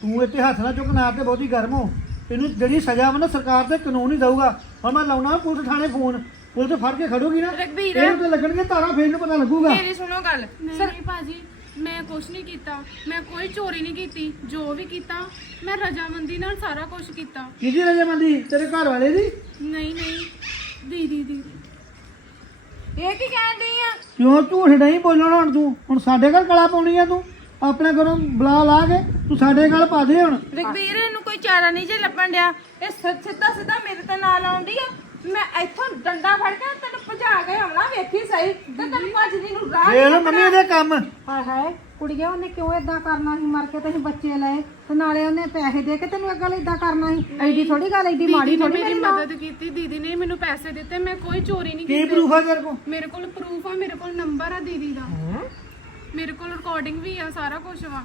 ਤੂੰ ਇੱਥੇ ਹੱਥ ਨਾ ਚੁੱਕ ਨਾ ਤੇ ਬਹੁਤੀ ਗਰਮ ਹੋ। ਤੈਨੂੰ ਜਿਹੜੀ ਸਜ਼ਾ ਵਾ ਨਾ ਸਰਕਾਰ ਤੇ ਕਾਨੂੰਨ ਹੀ ਦਊਗਾ। ਹੁਣ ਮੈਂ ਲਾਉਣਾ ਪੁਲਿਸ ਥਾਣੇ ਫੋਨ। ਪੁਲਿਸ ਫੜ ਕੇ ਖੜੂਗੀ ਨਾ। ਰਘਬੀਰ। ਇਹਨੂੰ ਤੇ ਲੱਗਣਗੇ ਤਾਰਾਂ ਫੇਰ ਨੂੰ ਪਤਾ ਲੱਗੂਗਾ। ਮੇਰੀ ਸੁਣੋ ਗੱਲ। ਨਹੀਂ ਭਾਜੀ ਮੈਂ ਕੁਝ ਨਹੀਂ ਕੀਤਾ ਮੈਂ ਕੋਈ ਚੋਰੀ ਨਹੀਂ ਕੀਤੀ ਜੋ ਵੀ ਕੀਤਾ ਮੈਂ ਰਜਾਮੰਦੀ ਨਾਲ ਸਾਰਾ ਕੁਝ ਕੀਤਾ। ਕਿਹਦੀ ਰਜਾਮੰਦੀ? ਤੇਰੇ ਘਰ ਵਾਲੇ ਦੀ? ਨਹੀਂ ਨਹੀਂ ਦੀਦੀ ਦੀ। ਇਹ ਕੀ ਕਹਿਣ ਡਈ ਆ? ਕਿਉਂ ਝੂਠ ਨਹੀਂ ਬੋਲਣਾ ਹੁਣ ਤੂੰ? ਹੁਣ ਸਾਡੇ ਘਰ ਕਲਾ ਪਾਉਣੀ ਆ ਤੂੰ? ਆਪਣੇ ਘਰੋਂ ਬੁਲਾ ਲਾ ਕੇ ਤੂੰ ਸਾਡੇ ਘਰ ਪਾ ਦੇ ਹੁਣ। ਰਘਬੀਰ ਇਹਨੂੰ ਕੋਈ ਚਾਰਾ ਨਹੀਂ ਜੇ ਲੱਭਣ ਡਿਆ। ਇਹ ਸਿੱਧਾ ਸਿੱਧਾ ਮੇਰੇ ਤੇ ਨਾਲ ਆਉਂਦੀ ਆ। ਮੈਂ ਇੱਥੋਂ ਡੰਡਾ ਫੜ ਕੇ ਤੈਨੂੰ ਭਜਾ ਕੇ ਆਉਣਾ ਵੇਖੀ ਸਹੀ। ਤੇ ਤੈਨੂੰ ਭੱਜਦੀ ਨੂੰ ਰਾਹ ਵੇਖ ਲਓ ਮੰਮੀ ਇਹਦੇ ਕੰਮ। ਹਾਏ ਹਾਏ ਕੁੜੀਏ ਉਹਨੇ ਕਿਉਂ ਇਦਾਂ ਕਰਨਾ ਸੀ? ਮਰ ਕੇ ਤੇ ਅਸੀਂ ਬੱਚੇ ਲਏ ਤੇ ਨਾਲੇ ਉਹਨੇ ਪੈਸੇ ਦੇ ਕੇ ਤੈਨੂੰ ਇਹ ਗੱਲ ਇਦਾਂ ਕਰਨਾ ਸੀ? ਐਡੀ ਥੋੜੀ ਗੱਲ ਐਡੀ ਮਾੜੀ ਨੇ ਥੋੜੀ ਮੇਰੀ ਮਦਦ ਕੀਤੀ ਦੀਦੀ ਨੇ ਮੈਨੂੰ ਪੈਸੇ ਦਿੱਤੇ ਮੈਂ ਕੋਈ ਚੋਰੀ ਨਹੀਂ ਕੀ ਕੀਤੀ। ਪ੍ਰੂਫ ਆ ਤੇਰੇ ਕੋਲ? ਮੇਰੇ ਕੋਲ ਪ੍ਰੂਫ ਆ ਮੇਰੇ ਕੋਲ ਨੰਬਰ ਆ ਦੀਦੀ ਦਾ। ਮੇਰੇ ਕੋਲ ਰਿਕਾਰਡਿੰਗ ਵੀ ਆ ਸਾਰਾ ਕੁਝ ਵਾ।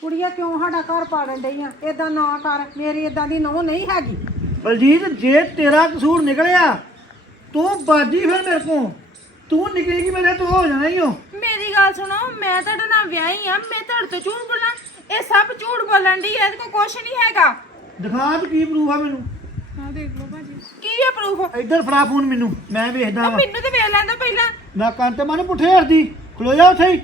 ਕੁੜੀਏ ਕਿਉਂ ਸਾਡਾ ਘਰ ਪਾੜਨ ਡਈ ਆ? ਇਦਾਂ ਨਾ ਕਰ ਮੇਰੀ ਇਦਾਂ ਦੀ ਨਹੁੰ ਨਹੀਂ ਹੈਗੀ। ਬਲਜੀਤ ਜੇ ਤੇਰਾ ਕਸੂਰ ਨਿਕਲਿਆ ਤੂੰ ਬਾਜੀ ਫਿਰ ਮੇਰੇ ਕੋਲ। ਤੂੰ ਨਿਕਲੇਗੀ ਮੇਰੇ ਤੋਂ ਹੋ ਜਾਣਾ ਹੀ ਹੋ ਮੇਰੀ ਗੱਲ ਸੁਣੋ ਮੈਂ ਤੁਹਾਡੇ ਨਾਲ ਵਿਆਹੀ ਆ ਮੈਂ ਤੁਹਾਡੇ ਤੋਂ ਝੂਠ ਬੋਲਾਂ ਇਹ ਸਭ ਝੂਠ ਬੋਲਣ ਦੀ ਇਹਦੇ ਕੋਲ ਕੁਝ ਨਹੀਂ ਹੈਗਾ। ਦਿਖਾ ਤੂੰ ਕੀ ਪ੍ਰੂਫ ਆ ਮੈਨੂੰ। ਆਹ ਦੇਖ ਲਓ ਭਾਜੀ। ਕੀ ਹੈ ਪ੍ਰੂਫ ਇੱਧਰ ਫੜਾ ਫੋਨ ਮੈਨੂੰ ਮੈਂ ਵੇਖਦਾ ਵਾਂ। ਮੈਨੂੰ ਤੇ ਵੇਖ ਲੈਂਦਾ ਪਹਿਲਾਂ। ਮੈਂ ਕੰਨ ਤੇ ਮਨ ਪੁੱਠੇ ਹਰਦੀ ਖਲੋ ਜਾ ਉੱਥੇ ਹੀ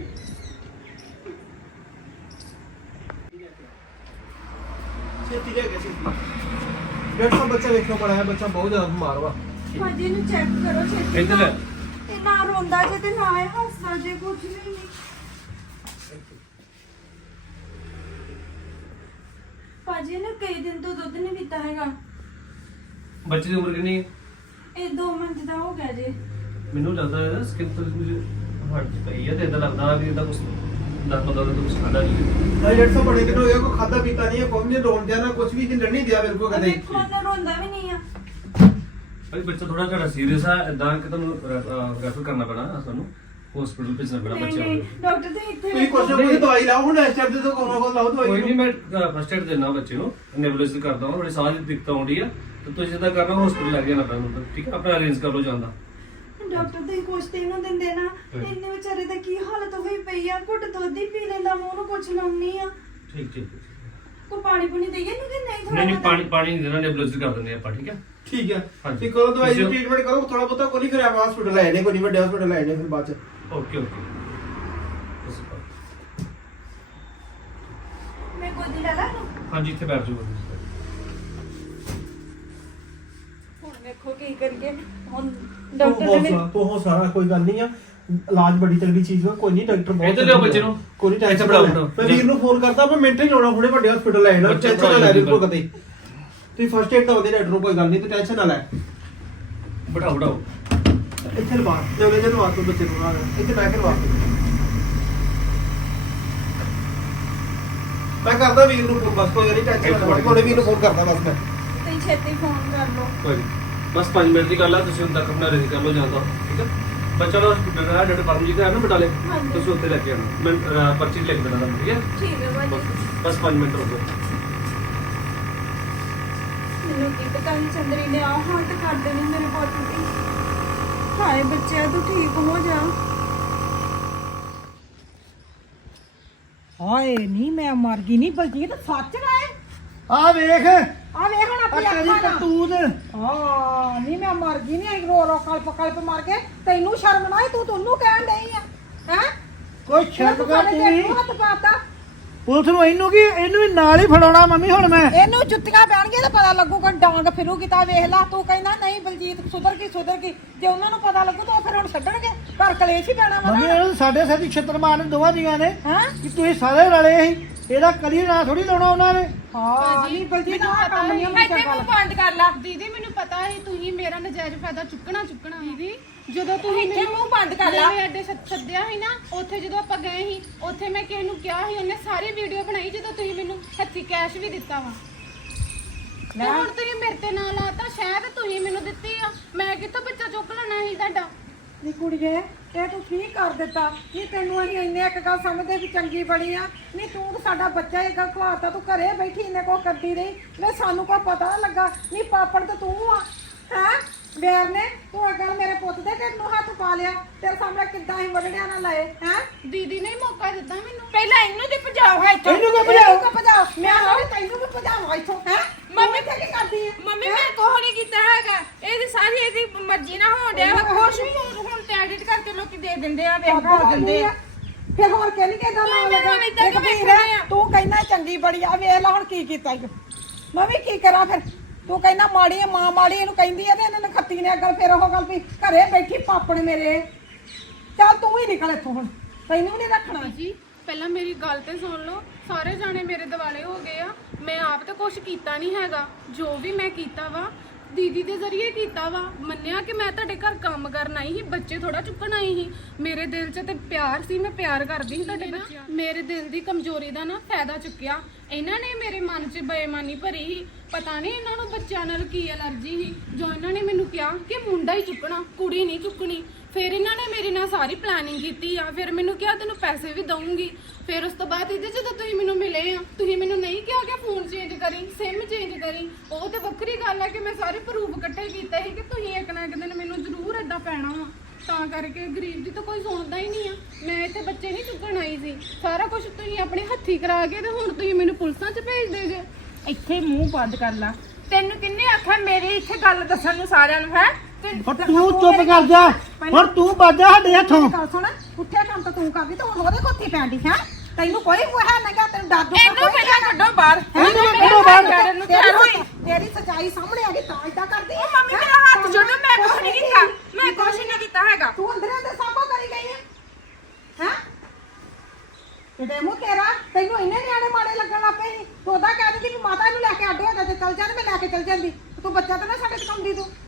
ਛੇਤੀ ਲੈ ਕੇ ਛੇਤੀ ਡਾਕਟਰ ਸਾਹਿਬ ਬੱਚਾ ਵੇਖੋ ਪੜਾ ਹੈ ਬੱਚਾ ਬਹੁਤ ਜ਼ਿਆਦਾ ਬਿਮਾਰ ਵਾ। ਭਾਜੀ ਨੂੰ ਚੈੱਕ ਕਰੋ ਛੇਤੀ ਇੱਧਰ ਲੈ। ਇਹ ਨਾ ਰੋਂਦਾ ਜੇ ਤੇ ਨਾ ਇਹ ਹੱਸਦਾ ਜੇ ਕੁਝ ਨਹੀਂ। ਭਾਜੀ ਨੇ ਕਈ ਦਿਨ ਤੋਂ ਦੁੱਧ ਨਹੀਂ ਪੀਤਾ ਹੈਗਾ। ਬੱਚੇ ਦੀ ਉਮਰ ਕਿੰਨੀ ਹੈ? ਇਹ 2 ਮਿੰਟ ਦਾ ਹੋ ਗਿਆ ਜੇ। ਮੈਨੂੰ ਲੱਗਦਾ ਹੈ ਸਕਿਨ ਤੋਂ ਕੁਝ ਹਟ ਪਈ ਹੈ ਤੇ ਇਦਾਂ ਲੱਗਦਾ ਵੀ ਇਹਦਾ ਕੁਝ ਦਾ ਪਤਾ ਨਹੀਂ ਕੁਝ ਖਾਦਾ ਨਹੀਂ। ਨਹੀਂ ਡਾਕਟਰ ਸਾਹਿਬ ਬੜੇ ਦਿਨ ਹੋ ਗਏ ਕੋਈ ਖਾਦਾ ਪੀਤਾ ਨਹੀਂ ਹੈ ਕੋਈ ਨਹੀਂ ਰੋਣ ਦਿਆ ਨਾ ਕੁਝ ਵੀ ਹਿੰਦਣ ਨਹੀਂ ਦਿਆ ਮੇਰੇ ਕੋਲ ਕਦੇ। ਦੇਖੋ ਨਾ ਰੋਂਦਾ ਵੀ ਨਹੀਂ ਆ। ਭਾਈ ਬੱਚਾ ਥੋੜਾ ਜਿਹਾ ਸੀਰੀਅਸ ਆ ਇਦਾਂ ਕਿ ਤੁਹਾਨੂੰ ਰੈਫਰ ਕਰਨਾ ਪੈਣਾ ਸਾਨੂੰ ਹਸਪੀਟਲ ਭੇਜਣਾ ਪੈਣਾ ਨਹੀਂ ਬੱਚਿਆਂ ਨਹੀਂ ਡਾਕਟਰ ਤੁਸੀਂ ਇੱਥੇ ਤੁਸੀਂ ਕੁਛ ਨਾ ਕੁਛ ਦਵਾਈ ਲਾਓ ਹੁਣ ਇਸ ਟਾਈਮ ਤੇ ਤਾਂ ਕੋਨਾ ਕੋਲ ਲਾਓ ਕੋਈ ਦਵਾਈ ਨਹੀਂ ਮੈਂ ਫਸਟ ਏਡ ਦੇਣਾ ਬੱਚੇ ਨੂੰ ਨੈਬੂਲਾਈਜ਼ਰ ਕਰਦਾ ਹਾਂ ਥੋੜੀ ਸਾਹ ਦੀ ਦਿੱਕਤ ਆਉਂਦੀ ਆ ਤੇ ਤੁਸੀਂ ਜਿੱਦਾਂ ਕਰਨਾ ਹਸਪੀਟਲ ਲੈ ਕੇ ਜਾਣਾ ਪੈਣਾ ਠੀਕ ਹੈ ਆਪਣਾ ਅਰੇਂਜ ਕਰ ਲਓ ਜਾਂਦਾ। ਡਾਕਟਰ ਤੁਸੀਂ ਕੁਛ ਤੇ ਇਹਨੂੰ ਦਿੰਦੇ ਨਾ ਇੰਨੇ ਵਿਚਾਰੇ ਦਾ ਕੀ ਹਾਲਤ ਹੋਈ ਪਈ ਆ? ਘੁੱਟ ਦੁੱਧ ਹੀ ਪੀ ਲੈਂਦਾ ਮੂੰਹ ਨੂੰ ਕੁਛ ਲਾਉਣੀ ਆ। ਠੀਕ ਠੀਕ ਕੋ ਪਾਣੀ ਪੁਣੀ ਦੇਈਏ ਨੂੰ ਕਿ ਨਹੀਂ ਥੋੜਾ ਨਹੀਂ ਨਹੀਂ ਪਾਣੀ ਪਾਣੀ ਨਹੀਂ ਦੇਣਾ ਨੈਬੂਲਾਈਜ਼ਰ ਕਰ ਦਿੰਦੇ ਆਪਾਂ ਠੀਕ ਹੈ? ਠੀਕ ਹੈ। ਹਾਂਜੀ। ਤੇ ਕਰੋ ਦਵਾਈ ਦੀ ਟ੍ਰੀਟਮੈਂਟ ਕਰੋ ਥੋੜਾ ਬਹੁਤਾ ਕੋਈ ਨਹੀਂ ਕਰਿਆ ਹਸਪੀਟਲ ਲੈ ਜਾਣੇ ਕੋਈ ਨਹੀਂ ਵੱਡੇ ਹਸਪੀਟਲ ਲੈ ਜਾਣੇ ਫਿਰ ਬਾਅਦ ਚ। Okay okay. ਤੁਸੀਂ ਕਰੋ। ਮੈਂ ਗੋਦੀ ਲੈ ਲਾ ਇਹਨੂੰ? ਹਾਂਜੀ ਇੱਥੇ ਬੈਠ ਜਾਓ। ਵੇਖੋ ਕੀ ਕਰੀਏ। ਹੁਣ ਡਾਕਟਰ ਨੇ ਹੌਸਲਾ ਤੂੰ ਹੌਸਲਾ ਕੋਈ ਗੱਲ ਨਹੀਂ ਆ। ਇਲਾਜ ਬੜੀ ਤਗੜੀ ਚੀਜ਼ ਵਾ ਕੋਈ ਨਹੀਂ ਡਾਕਟਰ ਬਹੁਤ ਇੱਧਰ ਲਿਆਓ ਬੱਚੇ ਨੂੰ। ਕੋਈ ਨਹੀਂ ਟੈਨਸ਼ਨ ਇੱਥੇ ਲੈ ਬਿਠਾਓ। ਮੈਂ ਵੀਰ ਨੂੰ ਫੋਨ ਕਰਦਾ ਮੈਂ ਮਿੰਟ ਹੀ ਲਾਉਣਾ ਹੁਣੇ ਵੱਡੇ ਹਸਪੀਟਲ ਲੈ ਜਾਣਾ ਬੱਚੇ ਟੈਨਸ਼ਨ ਨਾ ਲੈ ਕੋ ਕਦੇ। ਤੁਸੀਂ ਫਸਟ ਏਡ ਤਾਂ ਉਹਦੇ ਡਾਕਟਰ ਨੂੰ ਕੋਈ ਗੱਲ ਨਹੀਂ ਤੇ ਟੈਨਸ਼ਨ ਨਾ ਲੈ। ਬਿਠਾਓ ਬਿਠਾਓ। ਇੱਥੇ ਲਵਾ ਤੇ ਉਹਦੇ ਜਨ ਵਾਸਤੇ ਬੱਚੇ ਨੂੰ ਨਾਲ ਇੱਥੇ ਬੈਠ ਕੇ ਲਵਾ। ਮੈਂ ਕਰਦਾ ਵੀਰ ਨੂੰ ਫੋਨ ਬਸ ਕੋਈ ਨਹੀਂ ਟੈਨਸ਼ਨ ਨਾ ਲੈ ਤੁਹਾਡੇ ਵੀਰ ਨੂੰ ਫੋਨ ਕਰਦਾ ਬਸ ਮੈਂ। ਤੁਸੀਂ ਛੇਤੀ ਫੋਨ ਕਰ ਲਓ। ਕੋਈ ਨੀ। ਬਸ 5 ਮਿੰਟ ਦੀ ਗੱਲ ਆ ਤੁਸੀਂ ਹੁਣ ਤੱਕ ਆਪਣਾ ਅਰੇਂਜ ਕਰ ਲਓ ਜਾਂਦਾ ਠੀਕ ਹੈ ਬੱਚਾ ਦਾ ਹਸਪੀਟਲ ਹੈ ਡਾਕਟਰ ਪਰਮਜੀਤ ਹੈ ਨਾ ਬਟਾਲੇ ਹਾਂਜੀ। ਤੁਸੀਂ ਉੱਥੇ ਲੈ ਕੇ ਆਣਾ ਮੈਂ ਅਹ, ਪਰਚੀ ਲਿਖ ਦੇਣਾ ਤੁਹਾਨੂੰ ਠੀਕ ਹੈ ਠੀਕ ਹੈ ਭਾਜੀ। ਬਸ- ਬਸ 5 ਮਿੰਟ ਰੁਕੋ ਮੈਨੂੰ ਕੀ ਪਤਾ ਚੰਦਰੀ ਨੇ ਆਹ ਹਾਲਤ ਕਰ ਦੇਣੀ ਮੇਰੇ ਪੁੱਤ ਦੀ। ਹਾਏ ਬੱਚਿਆ ਤੂੰ ਠੀਕ ਹੋ ਜਾ। ਹਾਏ ਨਹੀਂ ਮੈਂ ਮਰ ਗਈ ਨਹੀਂ ਬਲਜੀਤ ਸੱਚ ਨਾ ਆ ਵੇਖ। ਆ ਵੇਖ ਹੁਣ ਆ ਆਪਣੀ ਤੇਰੀ ਅੱਖਾਂ ਨਾਲ। ਕਰਤੂਤ। ਹਾਂ ਨਹੀਂ ਮੈਂ ਮਰ ਗਈ ਨਹੀਂ ਰੋ ਰੋ ਕਲਪ ਕਲਪ ਮਾਰ ਕੇ ਤੈਨੂੰ ਸ਼ਰਮ ਨਾ ਆਈ ਤੂੰ ਤੁਹਾਨੂੰ ਕਹਿਣ ਡਈ ਆ। ਹੈ? ਕੋਈ ਸ਼ਰਮ ਕਰ ਤੂੰ ਵੀ ਹੱਥ ਪਾਤਾ। ਪੁਲਿਸ ਨੂੰ ਇਹਨੂੰ ਕੀ ਇਹਨੂੰ ਵੀ ਨਾਲ ਹੀ ਫੜਾਉਣਾ ਮੰਮੀ ਹੁਣ ਮੈਂ। ਇਹਨੂੰ ਜੁੱਤੀਆਂ ਪੈਣਗੀਆਂ ਤਾਂ ਪਤਾ ਲੱਗੂਗਾ ਡਾਂਗ ਫਿਰੂਗੀ ਤਾਂ ਵੇਖ ਲਾ। ਤੂੰ ਕਹਿੰਦਾ ਨਹੀਂ ਬਲਜੀਤ ਸੁਧਰ ਗਈ ਸੁਧਰ ਗਈ। ਜੇ ਉਹਨਾਂ ਨੂੰ ਪਤਾ ਲੱਗੂ ਤਾਂ ਉਹ ਫਿਰ ਹੁਣ ਛੱਡਣਗੇ। ਘਰ ਕਲੇਸ਼ ਹੀ ਪੈਣਾ ਵਾ ਮੰਮੀ ਨਾ ਇਹਨੂੰ ਸਾਡੇ ਸਿਰ ਦੀ ਛਿੱਤਰ ਮਾਰਨ ਦੋਵਾਂ ਜੀਆਂ ਨੇ। ਹਾਂ? ਕਿ ਤੁਸੀਂ ਸਾਰੇ ਰਲੇ ਸੀ। ਇਹਦਾ ਕਲੀ ਨਾ ਥੋੜੀ ਲਾਉਣਾ ਉਹਨਾਂ ਨੇ। ਹਾਂ ਨਹੀਂ ਬਲਜੀਤ ਆਹ ਕੰਮ ਨਹੀਂ ਮੈਂ ਚੱਲ। ਬੰਦ ਕਰ ਲਾ। ਦੀਦੀ ਮੈਨੂੰ ਪਤਾ ਹੈ ਤੁਸੀਂ ਮੇਰਾ ਨਜਾਇਜ਼ ਫਾਇਦਾ ਚੁੱਕਣਾ ਚੁੱਕਣਾ। ਦੀਦੀ ਜਦੋਂ ਤੁਸੀਂ ਇੱਥੇ ਮੂੰਹ ਬੰਦ ਕਰ ਲਾ। ਮੇਰੇ ਅੱਡੇ ਸੱਦ- ਸੱਦਿਆ ਸੀ ਨਾ ਉੱਥੇ ਜਦੋਂ ਆਪਾਂ ਗਏ ਸੀ ਉੱਥੇ ਮੈਂ ਕਿਸੇ ਨੂੰ ਕਿਹਾ ਸੀ ਉਹਨੇ ਸਾਰੀ ਵੀਡੀਓ ਬਣਾਈ ਜਦੋਂ ਤੁਸੀਂ ਮੈਨੂੰ ਹੱਥੀ ਕੈਸ਼ ਵੀ ਦਿੱਤਾ ਵਾ। ਤੇ ਹੁਣ ਤੁਸੀਂ ਮੇਰੇ ਤੇ ਨਾਂ ਲਾਤਾ ਸ਼ਾਇਦ ਤੁਸੀਂ ਮੈਨੂੰ ਦਿੱਤੀ ਆ। ਮੈਂ ਕਿੱਥੋਂ ਬੱਚਾ ਚੁੱਕ ਲੈਣਾ ਸੀ ਤੁਹਾਡਾ? ਨੀ ਕੁੜੀਏ ਇਹ ਤੂੰ ਕੀ ਕਰ ਦਿੱਤਾ? ਨਹੀਂ ਤੈਨੂੰ ਅਸੀਂ ਇੰਨੇ ਇੱਕ ਗੱਲ ਸਮਝਦੇ ਵੀ ਚੰਗੀ ਬੜੀ ਆ। ਨਹੀਂ ਤੂੰ ਤਾਂ ਸਾਡਾ ਬੱਚਾ ਇਹ ਗੱਲ ਖਵਾਤਾ ਤੂੰ ਘਰੇ ਬੈਠੀ ਇੰਨੇ ਕੋ ਕਰਦੀ ਰਹੀ। ਵੇ ਸਾਨੂੰ ਕੋਈ ਪਤਾ ਨਾ ਲੱਗਾ। ਨਹੀਂ ਪਾਪੜ ਤਾਂ ਤੂੰ ਆ ਹੈ? ਬੇਰ ਨੇ ਤੂੰ ਇਹ ਗੱਲ ਮੇਰੇ ਪੁੱਤ ਦੇ ਢਿੱਡ ਨੂੰ ਹੱਥ ਪਾ ਲਿਆ। ਤੇਰੇ ਸਾਹਮਣੇ ਕਿੱਦਾਂ ਹੀ ਵੜੜਿਆਂ ਨਾਲ ਲਾਏ ਹੈ? ਦੀਦੀ ਨੇ ਹੀ ਮੌਕਾ ਦਿੱਤਾ ਮੈਨੂੰ। ਪਹਿਲਾਂ ਇਹਨੂੰ ਤੇ ਭਜਾਓ ਹੈ ਇੱਥੋਂ। ਇਹਨੂੰ ਕਿਉਂ ਭਜਾਓ? ਇਹਨੂੰ ਕਿਉਂ ਭਜਾਓ? ਮੈਂ ਥੋੜੀ ਤੈਨੂੰ ਵੀ ਭਜਾਵਾਂ ਇੱਥੋਂ ਹੈ? ਮੰਮੀ ਤੇ ਕੀ ਕਰਦੀ ਹੈ ਮੰਮੀ ਮੈਂ ਕੋਹ ਨਹੀਂ ਕੀਤਾ ਹੈਗਾ। ਇਹਦੀ ਸਾਰੀ ਇਹਦੀ ਮਰਜ਼ੀ ਨਾਲ ਹੋਣ ਡਿਆ ਵਾ। ਖੁਸ਼ ਹੁਣ ਤੇ ਦੇ ਦਿੰਦੇ ਆ ਵੇਖ ਬੋਲ ਦਿੰਦੇ ਆ। ਫਿਰ ਹੋਰ ਕਿਹਦਾ ਨਾਮ ਮੈਂ ਲੱਗਾ? ਹੁਣ ਏਦਾਂ ਇੱਕ ਵੀਰ ਆ? ਤੂੰ ਕਹਿੰਦਾ ਚੰਗੀ ਬੜੀ ਆ ਵੇਖ ਲੈ ਹੁਣ ਕੀ ਕੀਤਾ ਈ ਮੈਂ ਵੀ ਕੀ ਕਰਾਂ ਫਿਰ? ਤੂੰ ਕਹਿੰਦਾ ਮਾੜੀ ਆ ਮਾਂ ਮਾੜੀ ਇਹਨੂੰ ਕਹਿੰਦੀ ਆ ਤੇ ਇਹਨਾਂ ਨੇ ਖੱਤੀ ਨੇ ਅਗਲ ਫਿਰ ਉਹ ਗੱਲ ਵੀ ਘਰੇ ਬੈਠੀ ਪਾਪਣ ਮੇਰੇ। ਚੱਲ ਤੂੰ ਹੀ ਨਿਕਲ ਇੱਥੋਂ ਹੁਣ ਤੈਨੂੰ ਨਹੀਂ ਰੱਖਣਾ। ਜੀ ਪਹਿਲਾਂ ਮੇਰੀ ਗੱਲ ਤੇ ਸੁਣ ਲਓ। ਸਾਰੇ ਜਾਣੇ ਮੇਰੇ ਦਿਵਾਲੇ ਹੋ ਗਏ ਆ। ਮੈਂ ਆਪ ਤਾਂ ਕੁਝ ਕੀਤਾ ਨਹੀਂ ਹੈਗਾ। ਜੋ ਵੀ ਮੈਂ ਕੀਤਾ ਵਾ ਦੀਦੀ ਦੇ ਜ਼ਰੀਏ ਕੀਤਾ ਵਾ। ਮੰਨਿਆ ਕਿ ਮੈਂ ਤੁਹਾਡੇ ਘਰ ਕੰਮ ਕਰਨ ਆਈ ਸੀ ਬੱਚੇ ਥੋੜਾ ਚੁੱਕਣ ਆਈ ਸੀ। ਮੇਰੇ ਦਿਲ 'ਚ ਤੇ ਪਿਆਰ ਸੀ ਮੈਂ ਪਿਆਰ ਕਰਦੀ ਸੀ ਤੁਹਾਡੇ ਬੱਚਿਆਂ। ਮੇਰੇ ਦਿਲ ਦੀ ਕਮਜ਼ੋਰੀ ਦਾ ਨਾ ਫਾਇਦਾ ਚੁੱਕਿਆ। ਇਹਨਾਂ ਨੇ ਮੇਰੇ ਮਨ 'ਚ ਬੇਈਮਾਨੀ ਭਰੀ ਸੀ। ਪਤਾ ਨਹੀਂ ਇਹਨਾਂ ਨੂੰ ਬੱਚਿਆਂ ਨਾਲ ਕੀ ਅਲਰਜੀ ਸੀ। ਜੋ ਇਹਨਾਂ ਨੇ ਮੈਨੂੰ ਕਿਹਾ ਕਿ ਮੁੰਡਾ ਹੀ ਚੁੱਕਣਾ, ਕੁੜੀ ਨਹੀਂ ਚੁੱਕਣੀ। ਫਿਰ ਇਹਨਾਂ ਨੇ ਮੇਰੇ ਨਾਲ ਸਾਰੀ ਪਲੈਨਿੰਗ ਕੀਤੀ ਆ। ਫਿਰ ਮੈਨੂੰ ਕਿਹਾ, ਤੈਨੂੰ ਪੈਸੇ ਵੀ ਦਊਂਗੀ। ਫਿਰ ਉਸ ਤੋਂ ਬਾਅਦ ਇਹਦੇ ਜਦੋਂ ਤੁਸੀਂ ਮੈਨੂੰ ਮਿਲੇ ਆ, ਤੁਸੀਂ ਮੈਨੂੰ ਨਹੀਂ ਕਿਹਾ ਕਿ ਫੋਨ ਚੇਂਜ ਕਰੀ ਸਿਮ ਚੇਂਜ ਕਰੀ। ਉਹ ਤੇ ਵੱਖਰੀ ਗੱਲ ਹੈ ਕਿ ਮੈਂ ਸਾਰੇ ਪ੍ਰੂਫ ਇਕੱਠੇ ਕੀਤੇ ਸੀ ਕਿ ਤੁਸੀਂ ਇੱਕ ਨਾ ਇੱਕ ਦਿਨ ਮੈਨੂੰ ਜ਼ਰੂਰ ਏਦਾਂ ਪੈਣਾ ਵਾ। ਤਾਂ ਕਰਕੇ ਗਰੀਬ ਦੀ ਤਾਂ ਕੋਈ ਸੁਣਦਾ ਹੀ ਨਹੀਂ ਆ। ਮੈਂ ਇੱਥੇ ਬੱਚੇ ਨਹੀਂ ਚੁੱਕਣ ਆਈ ਸੀ। ਸਾਰਾ ਕੁਝ ਤੁਸੀਂ ਆਪਣੇ ਹੱਥੀ ਕਰਾ ਕੇ ਤੇ ਹੁਣ ਤੁਸੀਂ ਮੈਨੂੰ ਪੁਲਿਸਾਂ 'ਚ ਭੇਜ ਦੇਗੇ ਇੱਥੇ ਮੂੰਹ ਬੰਦ ਕਰ ਲਾ। ਤੈਨੂੰ ਕਿੰਨੇ ਆਖਿਆ ਮੇਰੀ ਇੱਥੇ ਗੱਲ ਦੱਸਣ ਨੂੰ ਸਾਰਿਆਂ ਨੂੰ ਹੈ? ਹੁਣ ਤੂੰ ਚੁੱਪ ਕਰ ਜਾ। ਹੁਣ ਤੂੰ ਬਾਜਾ ਸਾਡੇ ਹੱਥੋਂ। ਗੱਲ ਸੁਣ ਉੱਠਿਆ ਕੰਮ ਤਾਂ ਤੂੰ ਕਰਦੀ ਤੇ ਹੁਣ ਉਹਦੇ ਕੋਠੀ ਪੈਂਦੀ ਹੈ? ਤੈਨੂੰ ਕੋਈ ਉਹ ਹੈ ਨਹੀਂਗਾ ਤੈਨੂੰ ਦੁੱਖ ਇਹਨੂੰ ਪਹਿਲਾਂ ਕੱਢੋ ਬਾਹਰ। ਇਹਨੂੰ ਕੱਢੋ ਬਾਹਰ। ਲੜਨ ਨੂੰ ਤਿਆਰ ਹੋਈ। ਤੇਰੀ ਸਚਾਈ ਸਾਹਮਣੇ ਆ ਗਈ ਤਾਂ ਇਦਾਂ ਕਰਦੀ ਮੰਮੀ ਮੇਰਾ ਹੱਥ ਜੋੜੋ ਮੈਂ ਕੁਛ ਨਹੀਂ ਕੀਤਾ। ਮੈਂ ਕੁਛ ਨਹੀਂ ਕੀਤਾ ਹੈਗਾ। ਤੂੰ ਅੰਦਰੇ ਅੰਦਰ ਸਭ ਕੁਝ ਕਰੀ ਗਈ ਹੈ। ਹੈ? ਇਹਦੇ ਮੂੰਹ ਤੇਰਾ ਤੈਨੂੰ ਇੰਨੇ ਨਿਆਣੇ ਮਾੜੇ ਲੱਗਣ ਲੱਗ ਪਏ ਸੀ। ਤੂੰ ਉਹਦਾ ਕਹਿ ਦਿੰਦੀ ਵੀ ਮਾਤਾ ਇਹਨੂੰ ਲੈ ਕੇ ਅੱਡੇ ਹੋ ਜਾ ਤੇ ਚੱਲ ਜਾਂਦੇ ਮੈਂ ਲੈ ਕੇ ਚੱਲ ਜਾਂਦੀ। ਤੂੰ ਬੱਚਾ ਤਾਂ ਨਾ ਸਾਡੇ ਚ ਕੰਦੀ ਤੂੰ।